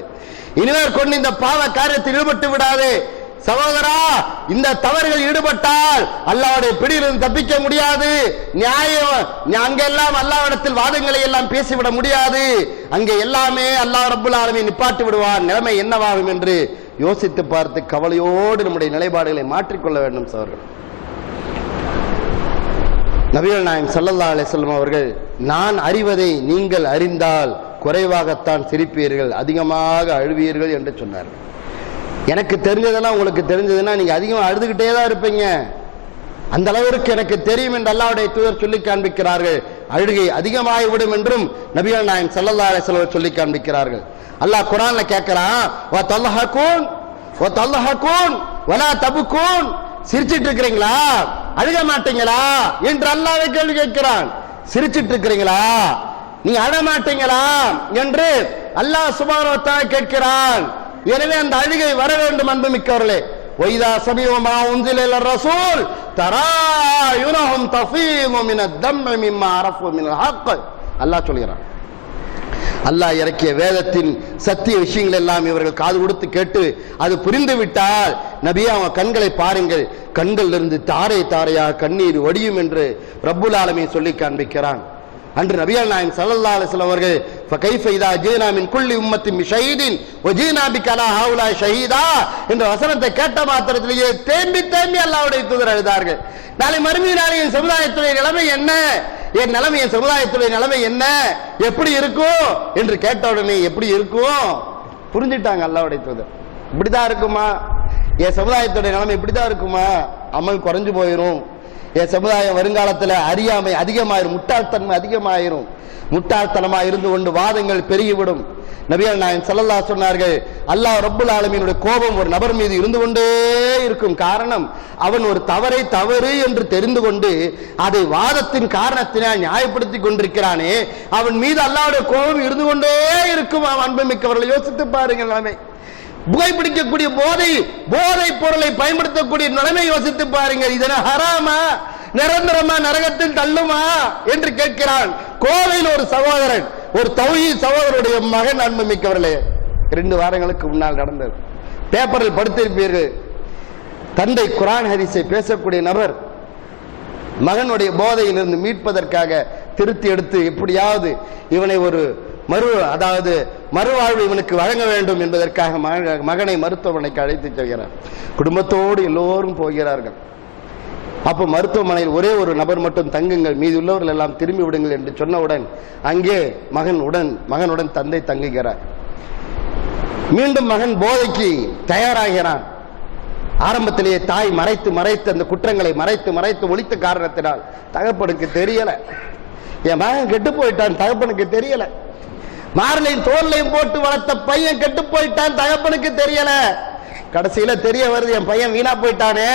இனிமேற்கொண்டு இந்த பாவ காரியத்தில் ஈடுபட்டு விடாது. சகோதரா, இந்த தவறுகள் ஈடுபட்டால் அல்லாஹ்வுடைய பிடியிலிருந்து தப்பிக்க முடியாது. அங்கெல்லாம் அல்லாஹ்விடத்தில் வாதங்களை எல்லாம் பேசிவிட முடியாது. அங்கே எல்லாமே அல்லாஹ் ரப்புல் ஆலமீன் நிப்பாட்டி விடுவான். நிலைமை என்னவாகும் என்று யோசித்து பார்த்து கவலையோடு நம்முடைய நிலைப்பாடுகளை மாற்றிக்கொள்ள வேண்டும். சகோதரர்கள், நபிகள் நாயகம் ஸல்லல்லாஹு அலைஹி வஸல்லம் அவர்கள், நான் அறிவதை நீங்கள் அறிந்தால் குறைவாகத்தான் சிரிப்பீர்கள், அதிகமாக அழுவீர்கள் என்று சொன்னார்கள். எனக்கு தெரிஞ்சதெல்லாம் உங்களுக்கு தெரிஞ்சதுன்னா நீங்க அதிகமாக அழுதுகிட்டே தான் இருப்பீங்க. அந்த அளவிற்கு எனக்கு தெரியும் என்று அல்லாஹ்வுடைய தூதர் சொல்லி காண்பிக்கிறார்கள். அழுகை அதிகமாகிவிடும் என்றும் நபிகள் நாயகம் ஸல்லல்லாஹு அலைஹி வஸல்லம் சொல்லி காண்பிக்கிறார்கள். அல்லாஹ் குர்ஆன்ல கேட்கிறான், வ தல்லஹகூன் வலா தபுகூன், சிரிச்சிட்டு இருக்கிறீங்களா, அழுக மாட்டீங்களா என்று அல்லாஹ்வை கேள்வி கேட்கிறான். சிரிச்சிட்டு இருக்கிறீங்களா, நீங்க அழ மாட்டீங்களா என்று அல்லாஹ் சுப்ஹானஹு வ தஆலா கேட்கிறான். எனவே அந்த அழுகை வர வேண்டும். அன்புமிக்கவர்களே, வைதா சமிஉ மா உன்சில இல ரசூல் தராயுனஹும் தஃபீது மினத் தம்இ மிம்மா அரஃபு மினல் ஹக். அல்லாஹ் சொல்கிறான், அல்லாஹ் இறக்கிய வேதத்தின் சத்திய விஷயங்கள் எல்லாம் இவர்கள் காது கொடுத்து கேட்டு அது புரிந்து விட்டால், நபியே அவங்க கண்களை பாருங்கள், கண்களிலிருந்து தாரை தாரையாக கண்ணீர் வடியும் என்று ரப்புல் ஆலமீன் சொல்லி காண்பிக்கிறான். அன்று நபிகள் நாயகம் ஸல்லல்லாஹு அலைஹி வஸல்லம் அவர்கள், ஃபகைஃப இதா ஜீனா மின் குல்லி உம்மத்தின் பிஷஹீதின் வஜீனா பிக அலா ஹவுலாய் ஷஹீதா என்ற வசனத்தை கேட்ட மாத்திரத்திலேயே தேம்பி தேம்பி அல்லாஹ்வுடைய தூதர் அழுதார்கள். நாளை மறுமை நாளை என் சமுதாயத்துடைய நிலைமை என்ன, என் நிலைமை, என் சமுதாயத்துடைய நிலைமை என்ன, எப்படி இருக்கும் என்று கேட்ட உடனே எப்படி இருக்கும் புரிஞ்சுட்டாங்க அல்லாஹ்வுடைய தூதர். இப்படிதான் இருக்குமா, என் சமுதாயத்துடைய நிலைமை இப்படிதான் இருக்குமா, அமல் குறைஞ்சு போயிடும், என் சமுதாயம் வருங்காலத்தில் அறியாமை அதிகமாயிரும், முட்டாள்தன்மை அதிகமாயிரும். முட்டாள்தனமாக இருந்து கொண்டு வாதங்கள் பெருகிவிடும். நபிகள் நாயகம் ஸல்லல்லாஹு அலைஹி சொன்னார்கள், அல்லாஹ் ரப்புல் ஆலமீனுடைய கோபம் ஒரு நபர் மீது இருந்து கொண்டே இருக்கும். காரணம், அவன் ஒரு தவறை தவறு என்று தெரிந்து கொண்டு அதை வாதத்தின் காரணத்தினால் நியாயப்படுத்தி கொண்டிருக்கிறானே, அவன் மீது அல்லாஹ்வுடைய கோபம் இருந்து கொண்டே இருக்கும். அன்புமிக்கவர்களை யோசித்து பாருங்கள். நிலைமை புகைப்பிடிக்கக்கூடிய போதை பொருளை பயன்படுத்தக்கூடிய நிலைமை யோசித்து பாருங்கள். இதன ஹராமா, நிரந்தரமா நரகத்தில் தள்ளுமா என்று கேட்கிறான். கோவையில் ஒரு சகோதரன், ஒரு தௌஹீத் சகோதரருடைய மகன், அன்புமிக்கவர்களே, 2 வாரங்களுக்கு முன்னால் நடந்தது. பேப்பரில் படித்திருப்பீர்கள். தந்தை குர்ஆன் ஹதீஸை பேசக்கூடிய நபர் மகனுடைய போதையிலிருந்து மீட்பதற்காக திருத்தி எடுத்து எப்படியாவது இவனை ஒரு மறுவாழ்வு இவனுக்கு வழங்க வேண்டும் என்பதற்காக மகனை மருத்துவமனைக்கு அழைத்து செல்கிறார். குடும்பத்தோடு எல்லோரும் போகிறார்கள். அப்போ மருத்துவமனையில் ஒரே ஒரு நபர் மட்டும் தங்குங்கள், மீது உள்ளவர்கள் எல்லாம் திரும்பி விடுங்கள் என்று சொன்னவுடன் அங்கே மகனுடன் தந்தை தங்குகிறார். மீண்டும் மகன் போதைக்கு தயாராகிறான். ஆரம்பத்திலேயே தாய் மறைத்து அந்த குற்றங்களை மறைத்து ஒழித்த காரணத்தினால் தகப்பனுக்கு தெரியல. என் மகன் கெட்டு போயிட்டான், தகப்பனுக்கு தெரியல. மார்லையும் தோல்லையும் போட்டு வளர்த்த பையன் கெட்டு போயிட்டான், தகப்பனுக்கு தெரியல. கடைசியில தெரிய வருது, என் பையன் வீணா போயிட்டானே,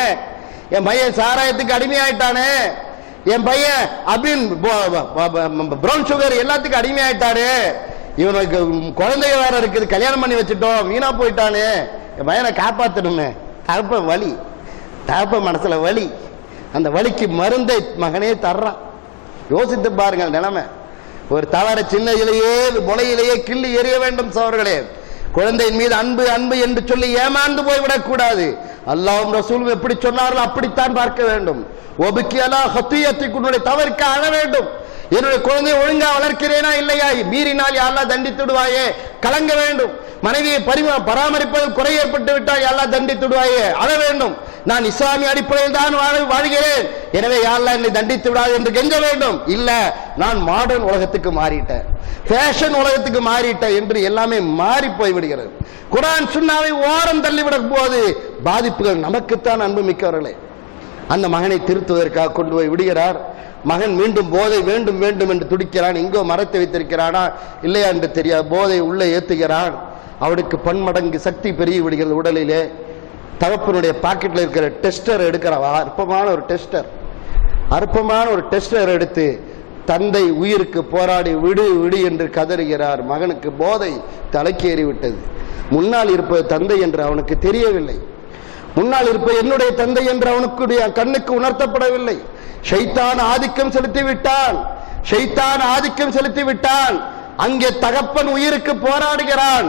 என் பையன் சாராயத்துக்கு அடிமையாயிட்டானே, என் பையன் அபின் பிரவுன் சுகர் எல்லாத்துக்கும் அடிமையாயிட்டானே, இவனுக்கு குழந்தைய வேற இருக்குது, கல்யாணம் பண்ணி வச்சுட்டோம், வீணா போயிட்டானே, என் பையனை காப்பாற்றணுமே. தகப்ப மனசுல வலி. அந்த வலிக்கு மருந்தை மகனே தர்றான். யோசித்து பாருங்கள் நிலைமை. ஒரு தவற சின்னையிலேயே முளையிலேயே கிள்ளி எறிய வேண்டும் சகோதரர்களே. குழந்தையின் மீது அன்பு என்று சொல்லி ஏமாந்து போய்விடக் கூடாது. அல்லாஹ்வும் ரசூலும் எப்படி சொன்னார்கள் அப்படித்தான் பார்க்க வேண்டும். ஒபுக்கியலா ஹத்தியத்திற்கு உன்னுடைய தவறுக்கு அழ வேண்டும். என்னுடைய குழந்தையை ஒழுங்கா வளர்க்கிறேனா இல்லையா, மீறினால் யாரெல்லாம் தண்டித்துடுவாயே, கலங்க வேண்டும். மனைவியை பராமரிப்பதில் குறை ஏற்பட்டு விட்டால் யாரெல்லாம் தண்டித்துடுவாயே, அழ வேண்டும். நான் இஸ்லாமிய அடிப்படையில் தான் வாழ்கிறேன், எனவே யாரெல்லாம் என்னை தண்டித்து விடாது என்று கெஞ்ச வேண்டும். இல்ல, நான் மாடர்ன் உலகத்துக்கு மாறிட்டேன், ஃபேஷன் உலகத்துக்கு மாறிட்டேன் என்று எல்லாமே மாறி போய் விடுகிறது. குர்ஆன் சுன்னாவை ஓரம் தள்ளிவிடும் போது பாதிப்புகள் நமக்குத்தான். அன்பு மிக்கவர்களே, அந்த மகனை திருத்துவதற்காக கொண்டு போய் விடுகிறார். மகன் மீண்டும் போதை வேண்டும் என்று துடிக்கிறான். எங்கோ மறைத்து வைத்திருக்கிறானா இல்லையா என்று தெரியாது. போதை உள்ளே ஏத்துகிறான். அவனுக்கு பன்மடங்கு சக்தி பெருகி விடுகிறது உடலிலே. தகப்பனுடைய பாக்கெட்ல இருக்கிற டெஸ்டர் எடுக்கிறவா, அற்பமான ஒரு டெஸ்டர் எடுத்து தந்தை உயிருக்கு போராடி விடு என்று கதறுகிறார். மகனுக்கு போதை தலைக்கேறி விட்டது. முன்னால் இருப்பது தந்தை என்று அவனுக்கு தெரியவில்லை. முன்னால் இருப்ப என்னுடைய தந்தை என்று அவனுக்குடைய கண்ணுக்கு உணர்த்தப்படவில்லை. ஷைத்தான் ஆதிக்கம் செலுத்தி விட்டான். அங்கே தகப்பன் உயிருக்கு போராடுகிறான்.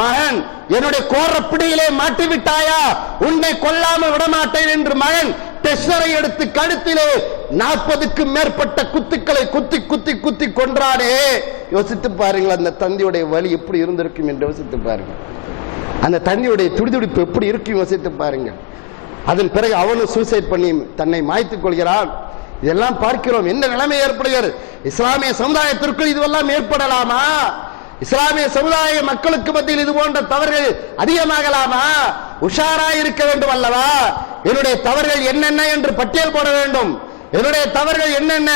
மகன், என்னுடைய கோரப்பிடியிலே மாட்டி விட்டாயா, உன்னை கொல்லாமல் விடமாட்டேன் என்று மகன் டெஸ்டரை எடுத்து கழுத்திலே 40க்கும் மேற்பட்ட குத்துக்களை குத்தி கொன்றானே. யோசித்து பாருங்கள், அந்த தந்தையுடைய வலி எப்படி இருந்திருக்கும் என்று யோசித்து பாருங்கள். அந்த தந்தையுடைய துடிதுடிப்பு எப்படி இருக்கும் யோசித்து பாருங்கள். அதன் பிறகு அவனும் சூசைட் பண்ணி தன்னை மாய்த்துக் கொள்கிறான். இதெல்லாம் பார்க்கிறோம். என்ன நிலைமை ஏற்படுகிறது? இஸ்லாமிய சமுதாயத்திற்குள் இதுவெல்லாம் ஏற்படலாமா? இஸ்லாமிய சமுதாய மக்களுக்கு மத்தியில் இது போன்ற தவறுகள் அதிகமாகலாமா? உஷாராய் இருக்க வேண்டும் அல்லவா? என்னுடைய தவறுகள் என்னென்ன என்று பட்டியல் போட வேண்டும். என்னுடைய தவறுகள் என்னென்ன?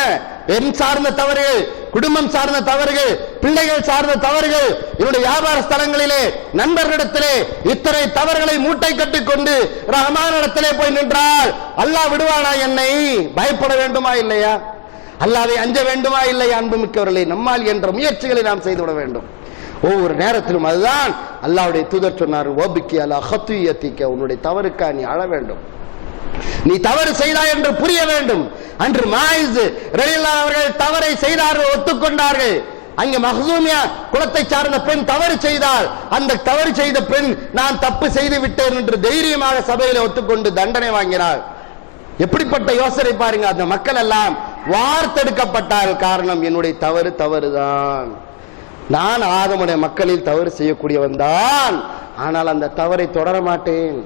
பெண் சார்ந்த தவறுகள், குடும்பம் சார்ந்த தவறுகள், பிள்ளைகள் சார்ந்த தவறுகள், என்னுடைய வியாபார ஸ்தலங்களிலே, நண்பர்களிடத்திலே இத்தனை தவறுகளை மூட்டை கட்டிக்கொண்டு ரஹ்மானிடத்திலே போய் நின்றால் அல்லாஹ் விடுவானா என்னை? பயப்பட வேண்டுமா இல்லையா? அல்லாஹ்வை அஞ்ச வேண்டுமா இல்லையா? அன்புமிக்கவர்களே, நம்மால் என்ற முயற்சிகளை நாம் செய்துவிட வேண்டும் ஒவ்வொரு நேரத்திலும். அதுதான் அல்லாஹ்வுடைய தூதர் சொன்னார், ஓபிக்கி அலா ஹத்தியத்திக்க, உன்னுடைய தவறுக்கா நீ அழ வேண்டும், நீ தவறு செய்தாய் என்று புரிய வேண்டும். அன்று மாயிஸ் ரலியல்லாஹு அவர்கள் தவறை செய்தார்கள், ஒத்துக்கொண்டார்கள். அங்கே மஹ்சூமியா குலத்தை சார்ந்த பெண் தவறு செய்தால் அந்த தவறு செய்த பெண் நான் தப்பு செய்து விட்டேன் என்று தைரியமாக சபையில் ஒத்துக்கொண்டு தண்டனை வாங்கினார். எப்படிப்பட்ட யோசனை பாருங்க. அந்த மக்கள் எல்லாம் வார்த்தெடுக்கப்பட்டார்கள். காரணம், என்னுடைய தவறுதான். நான் ஆதமுடைய மக்களில் தவறு செய்யக்கூடியவன் தான், ஆனால் அந்த தவறை தொடர மாட்டேன்.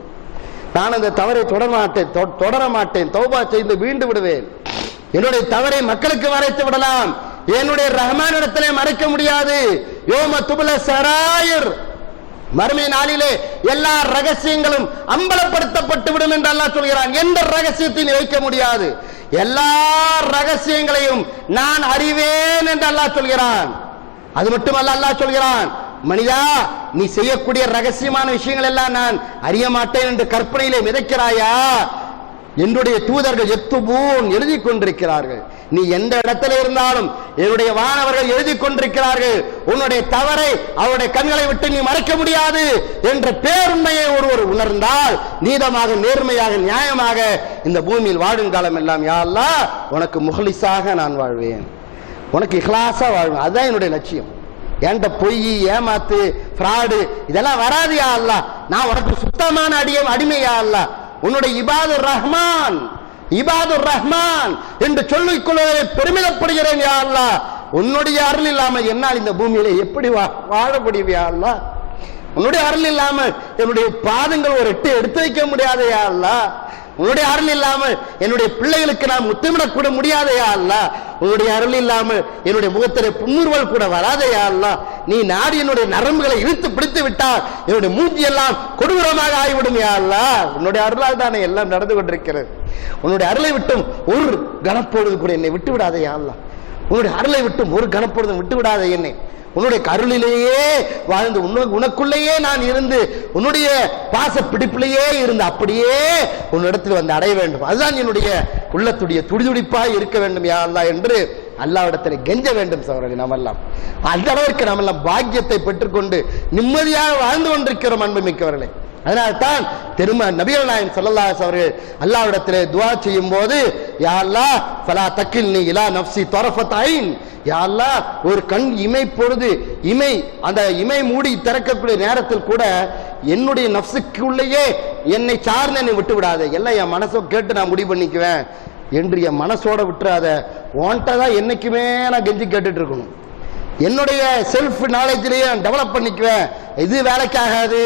தொடர மாட்டேன். தௌபா செய்து வீண்டு விடுவேன். என்னுடைய தவறை மக்களுக்கு மறைத்து விடலாம், என்னுடைய ரஹ்மானிடத்திலே மறைக்க முடியாது. யோம துபுல சராயிர், மறுமை நாளிலே எல்லா ரகசியங்களும் அம்பலப்படுத்தப்பட்டு விடும் என்று அல்லாஹ் சொல்கிறான். எந்த ரகசியத்தையும் வைக்க முடியாது. எல்லா ரகசியங்களையும் நான் அறிவேன் என்று அல்லாஹ் சொல்கிறான். அது மட்டுமல்ல, அல்லாஹ் சொல்கிறான், மனிதா, நீ செய்யக்கூடிய ரகசியமான விஷயங்கள் எல்லாம் நான் அறிய மாட்டேன் என்று கற்பனையிலே மிதக்கிறாயா? என்னுடைய தூதர்கள் எத்துபூன் எழுதி கொண்டிருக்கிறார்கள். நீ எந்த இடத்துல இருந்தாலும் என்னுடைய வானவர்கள் எழுதி கொண்டிருக்கிறார்கள். உன்னுடைய தவறை அவருடைய கண்களை விட்டு நீ மறைக்க முடியாது என்ற பேருண்மையை ஒருவர் உணர்ந்தால் நீதமாக, நேர்மையாக, நியாயமாக இந்த பூமியில் வாழும் காலம் எல்லாம் யா அல்லாஹ் உனக்கு முஹ்லிஸாக நான் வாழ்வேன், உனக்கு இஹ்லாஸா வாழ்வேன். அதுதான் என்னுடைய லட்சியம். என்கிட்ட பொய், ஏமாத்து, ஃப்ராடு இதெல்லாம் வராது யா அல்லாஹ். நான் உனக்கு சுத்தமான அடிமை யா அல்லாஹ். உன்னுடைய இபாதுர் ரஹ்மான், இபாதுர் ரஹ்மான் என்று சொல்லிக் கொள்வதை பெருமிதப்படுகிறேன் யா அல்லாஹ். உன்னுடைய அருள் இல்லாமல் என்னால் இந்த பூமியிலே எப்படி வாழ முடியும் யா அல்லாஹ்? உன்னுடைய அருள் இல்லாமல் என்னுடைய பாதங்கள் ஒரு எட்டு எடுத்து வைக்க முடியாது யா அல்லாஹ். உன்னுடைய அருள் இல்லாமல் என்னுடைய பிள்ளைகளுக்கு நான் முத்தமிடக்கூட முடியாதையா அல்லாஹ். உன்னுடைய அருள் இல்லாமல் என்னுடைய முகத்திலே புன்முறுவல் கூட வராதையா அல்லாஹ். நீ நாடி என்னுடைய நரம்புகளை இழுத்து பிடித்து விட்டால் என்னுடைய மூஞ்சி எல்லாம் கொடூரமாக ஆகிவிடும் யா அல்லாஹ். உன்னுடைய அருளால் தானே எல்லாம் நடந்து கொண்டிருக்கிறது. உன்னுடைய அருளை விட்டும் ஒரு கணப்பொழுது கூட என்னை விட்டு விடாதையா அல்லாஹ். உன்னுடைய அருளை விட்டும் ஒரு கணப்பொழுதும் விட்டு விடாத என்னை. உன்னுடைய கருளிலேயே வாழ்ந்து உனக்குள்ளேயே நான் இருந்து உன்னுடைய பாச பிடிப்பிலேயே இருந்து அப்படியே உன்னிடத்தில் வந்து அடைய வேண்டும். அதுதான் என்னுடைய உள்ளத்துடைய துடிதுடிப்பாய் இருக்க வேண்டும் யா அல்லாஹ் என்று அல்லாஹ்விடத்தில் கெஞ்ச வேண்டும். சகோதரர்களே, நாமெல்லாம் அந்த அளவிற்கு நாமெல்லாம் பாக்கியத்தை பெற்றுக்கொண்டு நிம்மதியாக வாழ்ந்து கொண்டிருக்கிறோம் அன்புமிக்கவர்களே. அதனால்தான் நபிகள் நாயகம் ஸல்லல்லாஹு அலைஹி அவர்கள் அல்லாஹ்விடத்திலே துஆ செய்யும் போது, யா அல்லாஹ் ஃபலா தக்கில்னி இலா நஃப்ஸி தரஃபத் ஐன், யா அல்லாஹ் ஒரு கண் இமை பொழுது அந்த இமை மூடி திறக்கக்கூடிய நேரத்தில் கூட என்னுடைய நஃப்ஸுக்குள்ளேயே என்னை சார்ந்து என்னை விட்டு விடாத, எல்லாம் என் மனசை கேட்டு நான் முடிவு பண்ணிக்குவேன் என்று என் மனசோட விட்டுறாத. உன்கிட்ட தான் என்னைக்குமே நான் கெஞ்சி கேட்டுட்டு இருக்கணும். என்னுடைய செல்ஃப் நாலேஜிலேயே டெவலப் பண்ணிக்குவேன். இது வேலைக்காகாது.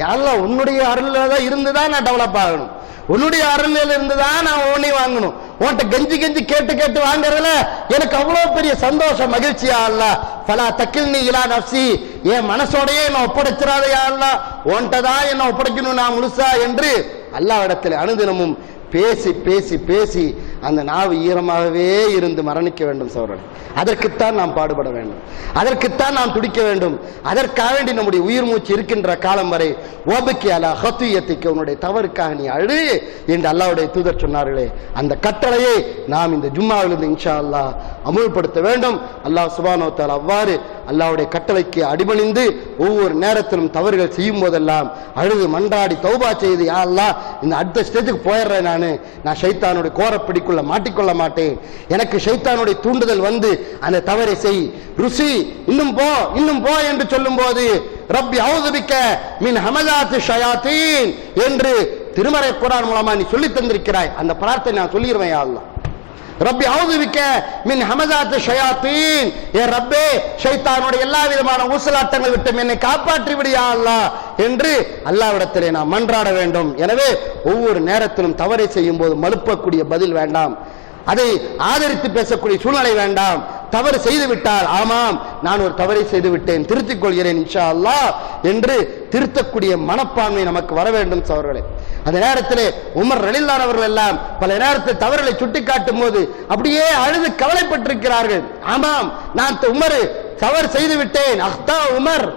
யாரெல்லாம் உன்னுடைய அருள்ல தான் இருந்துதான் நான் டெவலப் ஆகணும். உன்னுடைய அருள்ல இருந்துதான் நான் ஒவ்வொன்றையும் வாங்கணும். உன்கிட்ட கெஞ்சி கெஞ்சி கேட்டு கேட்டு வாங்குறதுல எனக்கு அவ்வளவு பெரிய சந்தோஷம், மகிழ்ச்சியா அல்லாஹ். ஃபலா தக்கில்னி இலா நஃப்ஸி, என் மனசோடையே என்ன ஒப்படைச்சிடாதையா அல்லாஹ். உன்கிட்ட தான் என்ன ஒப்படைக்கணும் நான் முழுசா என்று அல்லாஹ்விடத்தில் அனுதினமும் பேசி பேசி பேசி அந்த நாவு ஈரமாகவே இருந்து மரணிக்க வேண்டும் சகோதரர்களே. அதற்குத்தான் நாம் பாடுபட வேண்டும், அதற்குத்தான் நாம் துடிக்க வேண்டும். அதற்காக வேண்டி நம்முடைய உயிர் மூச்சு இருக்கின்ற காலம் வரை ஓபக்கி அலா ஹத்துயத்திக்கு, உன்னுடைய தவறுக்காக நீ அழு என்று அல்லாஹ்வுடைய தூதர் சொன்னார்களே, அந்த கட்டளையை நாம் இந்த ஜும்மாவிலிருந்து இன்ஷா அல்லாஹ் அமுல்படுத்த வேண்டும். அல்லாஹ் சுப்ஹானஹு வ தஆலா அவ்வாறு அல்லாஹ்வுடைய கட்டளைக்கு அடிபணிந்து ஒவ்வொரு நேரத்திலும் தவறுகள் செய்யும் போதெல்லாம் அழுது மன்றாடி தௌபா செய்து, யா அல்லாஹ் இந்த அடுத்த ஸ்டேஜுக்கு போயிடுறேன், நான் ஷைத்தானுடைய கோரப்பிடிக்குள்ள மாட்டிக்கொள்ள மாட்டேன். எனக்கு ஷைத்தானுடைய தூண்டுதல் வந்து அந்த தவறை செய், ருசி இன்னும் போ என்று சொல்லும் போது ரப்பி அஊது பிக்க மின் ஹமஸாத்தி ஷயாத்தீன் என்று திருமறை குர்ஆன் மூலமா நீ சொல்லி தந்திருக்கிறாய். அந்த பிரார்த்தனை நான் சொல்லிடுவேன், யா அல்லாஹ். ரப்பி அஊது பிக்க மின் ஹமஸாத்தி ஷயாத்தீன், ஏ ரப்பே ஷைத்தானுடைய எல்லா விதமான ஊசலாட்டங்கள் விட்டு என்னை காப்பாற்றி விடு யா அல்லாஹ் என்று அல்லாஹ்விடத்திலே நாம் மன்றாட வேண்டும். எனவே ஒவ்வொரு நேரத்திலும் தவறை செய்யும் போது மழுப்பக்கூடிய பதில் வேண்டாம், அதை ஆதரித்து பேசக்கூடிய சூழ்நிலை வேண்டாம். தவறு செய்து விட்டால் ஆமாம் நான் ஒரு தவறை செய்து விட்டேன், திருத்திக் கொள்கிறேன் இன்ஷா அல்லாஹ் என்று திருத்தக்கூடிய மனப்பான்மை நமக்கு வர வேண்டும் சகோதரர்களே. அந்த நேரத்திலே உமர் ரலியல்லாஹு அவர்கள் எல்லாம் பல நேரத்தில் தவறுகளை சுட்டிக்காட்டும் போது அப்படியே அழுது கவலைப்பட்டிருக்கிறார்கள். ஆமாம் நான் உமர் தவறு செய்து விட்டேன், அஹ்தா உமர்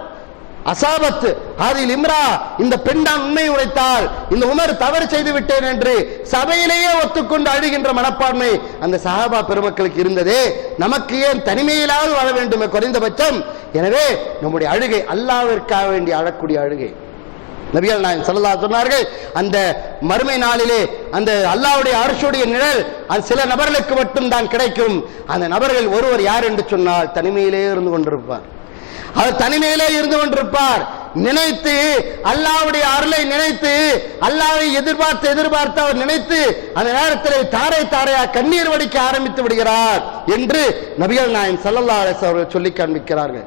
அசாபத் ஆதில் இம்ரா, இந்த பெண் தான் உண்மை உரைத்தால் இந்த உமர் தவறு செய்து விட்டேன் என்று சபையிலேயே ஒத்துக்கொண்டு அழுகின்ற மனப்பான்மை அந்த சஹாபா பெருமக்களுக்கு இருந்ததே, நமக்கு ஏன் தனிமையிலாவது வாழ வேண்டுமே குறைந்தபட்சம்? எனவே நம்முடைய அழுகை அல்லாஹ்விற்காக வேண்டி அழக்கூடிய அழுகை. நபிகள் நாயகம் ஸல்லல்லாஹு அலைஹி சொன்னார்கள், அந்த மறுமை நாளிலே அந்த அல்லாஹ்வுடைய அர்ஷுடைய நிழல் சில நபர்களுக்கு மட்டும் தான் கிடைக்கும். அந்த நபர்கள் ஒருவர் யார் என்று சொன்னால் தனிமையிலே இருந்து கொண்டிருப்பார். அவர் தனிமையிலே இருந்து கொண்டிருப்பார். நினைத்து அல்லாஹ்வுடைய அருளை நினைத்து அல்லாஹ்வை எதிர்பார்த்து அவர் நினைத்து அந்த நேரத்தில் தாரை தாரையா கண்ணீர் வடிக்க ஆரம்பித்து விடுகிறார் என்று நபிகள் நாயகம் ஸல்லல்லாஹு அலைஹி அவர்கள் சொல்லி காண்பிக்கிறார்கள்.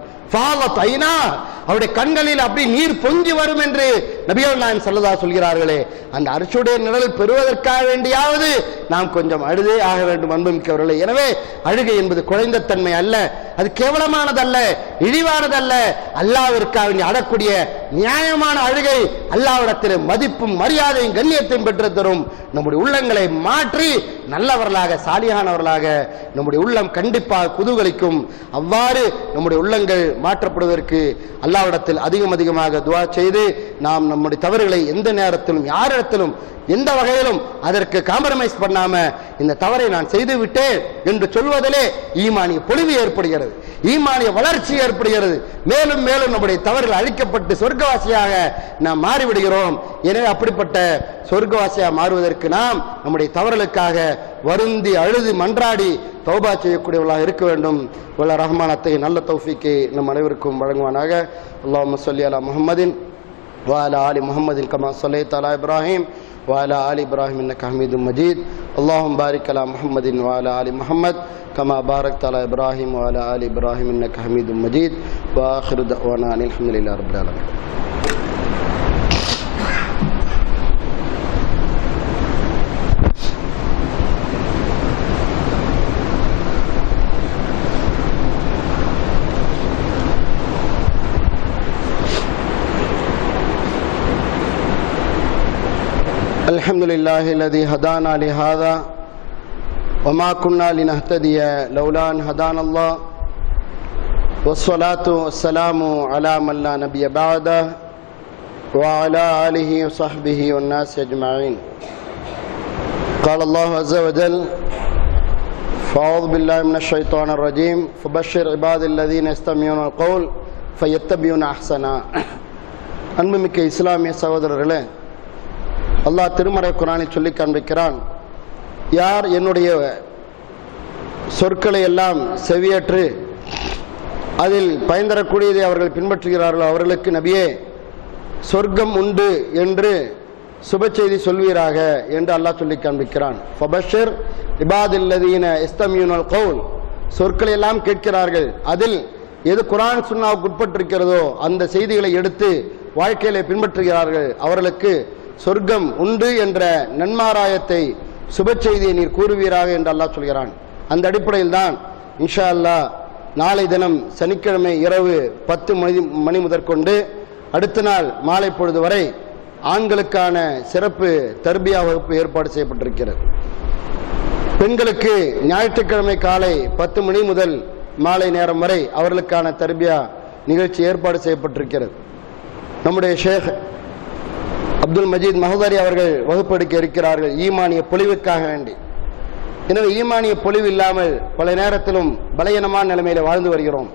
அவருடைய கண்களில் அப்படி நீர் பொங்கி வரும் என்று நபிகள் நாயகம் ஸல்லல்லாஹு அலைஹி சொல்கிறார்களே, அந்த அர்ஷுடைய நிழல் பெறுவதற்காக வேண்டியாவது நாம் கொஞ்சம் அழுதே ஆக வேண்டும் அன்புமிக்கவர்களே. எனவே அழுகை என்பது குறைந்த தன்மை அல்ல, அது கேவலமானதல்ல, இழிவானதல்ல. அல்லாஹ்விற்காக வேண்டி அழக்கூடிய நியாயமான அழுகை அல்லாஹ்விடத்தில் மதிப்பும் மரியாதையும் கண்ணியத்தையும் பெற்று தரும். நம்முடைய உள்ளங்களை மாற்றி நல்லவர்களாக சாலியானவர்களாக நம்முடைய உள்ளம் கண்டிப்பாக குதூகலிக்கும். அவ்வாறு நம்முடைய உள்ளங்கள் மாற்றப்படுவதற்கு அல்லாஹ்விடத்தில் அதிகமாக துஆ செய்து நாம் நம்முடைய தவறுகளை எந்த நேரத்திலும் யாரிடத்திலும் எந்த வகையிலும் அதற்கு காம்ப்ரமைஸ் பண்ணாம இந்த தவறை நான் செய்து விட்டேன் என்று சொல்வதிலே ஈமானிய பொலிவு ஏற்படுகிறது, ஈமானிய வளர்ச்சி ஏற்படுகிறது. மேலும் மேலும் நம்முடைய தவறுகள் அழிக்கப்பட்டு சொர்க்கவாசியாக நாம் மாறிவிடுகிறோம். எனவே அப்படிப்பட்ட சொர்க்கவாசியாக மாறுவதற்கு நாம் நம்முடைய தவறுகளுக்காக வருந்தி அழுது மன்றாடி தௌபா செய்யக்கூடியவர்களாக இருக்க வேண்டும். வல்ல ரஹ்மானத்தை நல்ல தௌஃபீக்கை நம் அனைவருக்கும் வழங்குவானாக. அல்லாஹும்ம ஸல்லி அலா முஹம்மதின் வ அலா ஆலி முஹம்மதின் கமா ஸல்லைத அலா இப்ராஹிம் வ அலா ஆலி இப்ராஹிம் இன்னக ஹமீதும் மஜீத். அல்லாஹும்ம பாரிக் அலா முஹம்மதின் வ அலா ஆலி முஹம்மத் கமா பாரக்த அலா இப்ராஹிம் வ அலா ஆலி இப்ராஹிம் இன்னக ஹமீதும் மஜீத். வ ஆகிரு தஅவானா அல்ஹம்துலில்லாஹி ரப்பில் ஆலமீன். الحمد لله الذي هدانا لهذا وما كنا لنهتدي لولا أن هدانا الله والصلاة والسلام على من لا نبي بعده وعلى آله وصحبه والناس أجمعين. قال الله عز وجل فأعوذ بالله من الشيطان الرجيم فبشر عباد الذين يستمعون القول فيتبعون أحسنا. அன்புமிக்க இஸ்லாமிய சகோதரர்களே, அல்லாஹ் திருமறை குர்ஆனில் சொல்லி காண்பிக்கிறான், யார் என்னுடைய சொற்களை எல்லாம் செவியேற்று அதில் பயன்தரக்கூடியதை அவர்கள் பின்பற்றுகிறார்களோ அவர்களுக்கு நபியே சொர்க்கம் உண்டு என்று சுப செய்தி சொல்வீராக என்று அல்லாஹ் சொல்லி காண்பிக்கிறான். ஃபபஷிர் இபாதில்லதீன யஸ்தமியூனல் கவுல், சொற்களை எல்லாம் கேட்கிறார்கள், அதில் எது குர்ஆன் சுன்னாவுக்கு உட்பட்டிருக்கிறதோ அந்த செய்திகளை எடுத்து வாழ்க்கையிலே பின்பற்றுகிறார்கள், அவர்களுக்கு சொர்க்கம் உண்டு என்ற நன்மாராயத்தை சுப செய்தியை நீர் கூறுவீராக என்று அல்லாஹ் சொல்கிறான். அந்த அடிப்படையில் தான் இன்ஷா அல்லாஹ் நாளை தினம் சனிக்கிழமை இரவு 10 மணி முதற்கொண்டு அடுத்த நாள் மாலை பொழுது வரை ஆண்களுக்கான சிறப்பு தர்பியா வகுப்பு ஏற்பாடு செய்யப்பட்டிருக்கிறது. பெண்களுக்கு ஞாயிற்றுக்கிழமை காலை 10 மணி முதல் மாலை நேரம் வரை அவர்களுக்கான தர்பியா நிகழ்ச்சி ஏற்பாடு செய்யப்பட்டிருக்கிறது. நம்முடைய ஷேக் அப்துல் மஜீத் மஹதரி அவர்கள் வகுப்பெடுக்க இருக்கிறார்கள் ஈமானிய பொலிவுக்காக வேண்டி. எனவே ஈமானிய பொலிவு இல்லாமல் பல நேரத்திலும் பலகீனமான நிலைமையில வாழ்ந்து வருகிறோம்.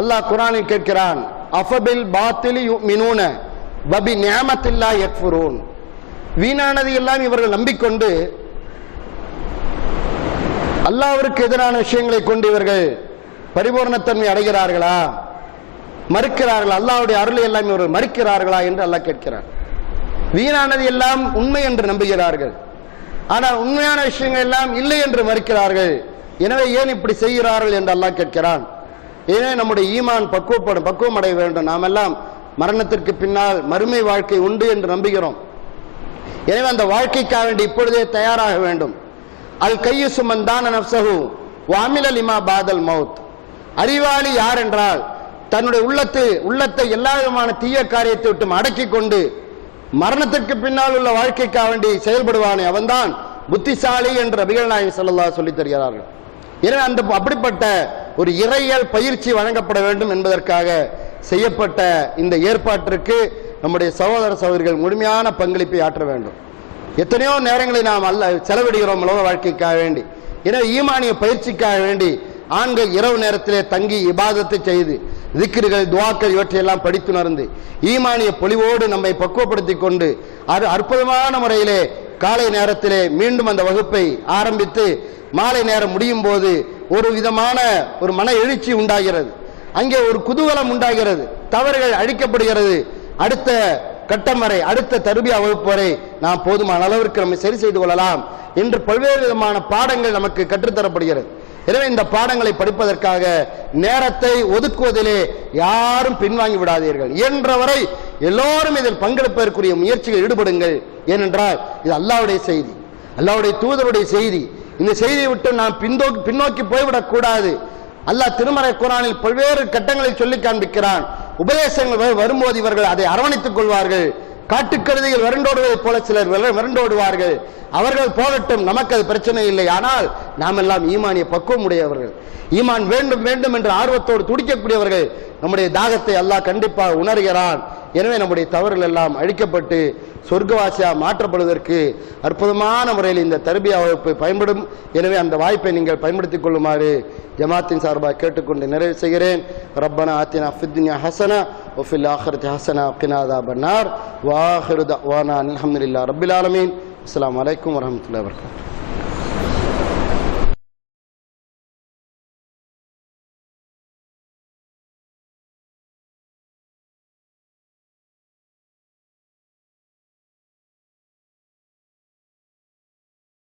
அல்லாஹ் குர்ஆனில் கேட்கிறான், அஃபபில் பாத்திலி யுமினூன வபி நிஅமத்தில்லாஹி யக்ஃபுரூன். வீணானது எல்லாம் இவர்கள் நம்பிக்கொண்டு அல்லாஹ்விற்கு எதிரான விஷயங்களை கொண்டு இவர்கள் பரிபூர்ணத்தன்மை அடைகிறார்களா, மறுக்கிறார்களா, அல்லாஹ்வுடைய அருளை எல்லாம் இவர்கள் மறுக்கிறார்களா என்று அல்லாஹ் கேட்கிறார். வீணானது எல்லாம் உண்மை என்று நம்புகிறார்கள், ஆனால் உண்மையான விஷயங்கள் எல்லாம் இல்லை என்று மறுக்கிறார்கள். எனவே ஏன் இப்படி செய்கிறார்கள் என்று அல்லாஹ் கேட்கிறான். ஏனே நம்முடைய ஈமான் பக்குவம் அடைய வேண்டும். நாம் எல்லாம் மரணத்திற்கு பின்னால் மறுமை வாழ்க்கை உண்டு என்று நம்புகிறோம். எனவே அந்த வாழ்க்கைக்காக வேண்டி இப்பொழுதே தயாராக வேண்டும். அல் கையுசு மந்தான நஃப்ஸஹு வஅமில லிமா பாதல் மௌத். அறிவாளி யார் என்றால் தன்னுடைய உள்ளத்தை எல்லா விதமான தீய காரியத்தை விட்டு அடக்கி கொண்டு மரணத்திற்கு பின்னால் உள்ள வாழ்க்கைக்காக வேண்டி செயல்படுவானே அவன்தான் புத்திசாலி என்று நபிகள் நாயகம் ஸல்லல்லாஹு அலைஹி சொல்லித் தருகிறார்கள். எனவே அப்படிப்பட்ட ஒரு இறையியல் பயிற்சி வழங்கப்பட வேண்டும் என்பதற்காக செய்யப்பட்ட இந்த ஏற்பாட்டிற்கு நம்முடைய சகோதர சகோதரிகள் முழுமையான பங்களிப்பை ஆற்ற வேண்டும். எத்தனையோ நேரங்களை நாம் செலவிடுகிறோம் உலக வாழ்க்கைக்காக வேண்டி. எனவே ஈமானிய பயிற்சிக்காக வேண்டி ஆண்கள் இரவு நேரத்திலே தங்கி இபாதத்தை செய்து திக்ருகள் துஆக்கள் இவற்றையெல்லாம் படித்துணர்ந்து ஈமானிய பொலிவோடு நம்மை பக்குவப்படுத்தி கொண்டு அற்புதமான முறையிலே காலை நேரத்திலே மீண்டும் அந்த வகுப்பை ஆரம்பித்து மாலை நேரம் முடியும் போது ஒரு விதமான ஒரு மன எழுச்சி உண்டாகிறது, அங்கே ஒரு குதூகலம் உண்டாகிறது, தவறுகள் அழிக்கப்படுகிறது. அடுத்த கட்டம் வரை அடுத்த தர்பியா வகுப்பு வரை நாம் போதுமான அளவிற்கு நம்மை சரி செய்து கொள்ளலாம் என்று பல்வேறு விதமான பாடங்கள் நமக்கு கற்றுத்தரப்படுகிறது. எனவே இந்த பாடங்களை படிப்பதற்காக நேரத்தை ஒதுக்குவதிலே யாரும் பின்வாங்கி விடாதீர்கள். இயன்றவரை எல்லோரும் இதில் பங்கெடுப்பதற்குரிய முயற்சிகள் ஈடுபடுங்கள். ஏனென்றால் இது அல்லாஹ்வுடைய செய்தி, அல்லாஹ்வுடைய தூதருடைய செய்தி. இந்த செய்தியை விட்டு நாம் பின்னோக்கி போய்விடக் கூடாது. அல்லாஹ் திருமறை குர்ஆனில் பல்வேறு கட்டங்களை சொல்லி காண்பிக்கிறான். உபதேசங்கள் வரும்போது இவர்கள் அதை அரவணைத்துக் கொள்வார்கள். காட்டுக்கழுதைகள் விரண்டோடுவதை போல சிலர் விரண்டோடுவார்கள். அவர்கள் போகட்டும், நமக்கு அது பிரச்சனை இல்லை. ஆனால் நாம் எல்லாம் ஈமானிய பக்குவம் உடையவர்கள், ஈமான் வேண்டும் வேண்டும் என்ற ஆர்வத்தோடு துடிக்கக்கூடியவர்கள். நம்முடைய தாகத்தை அல்லாஹ் கண்டிப்பாக உணர்கிறான். எனவே நம்முடைய தவறுகள் எல்லாம் அழிக்கப்பட்டு சொர்க்கவாசியா மாற்றப்படுவதற்கு அற்புதமான முறையில் இந்த தர்பியா வகுப்பு பயன்படும். எனவே அந்த வாய்ப்பை நீங்கள் பயன்படுத்திக் கொள்ளுமாறு ஜமாத்தின் சார்பாக கேட்டுக்கொண்டு நிறைவு செய்கிறேன். ரப்பனா ஆத்தினா ஃபித் துன்யா ஹஸனா வ ஃபில் ஆখিরাতি ஹஸனா வ கினா அஸாபன்னார் வ ஆখিরு தஅவானா அல்ஹம்துலில்லாஹி ரப்பில் ஆலமீன். அஸ்ஸலாமு அலைக்கும் வரஹ்மத்துல்லாஹி வபரகாத்துஹு.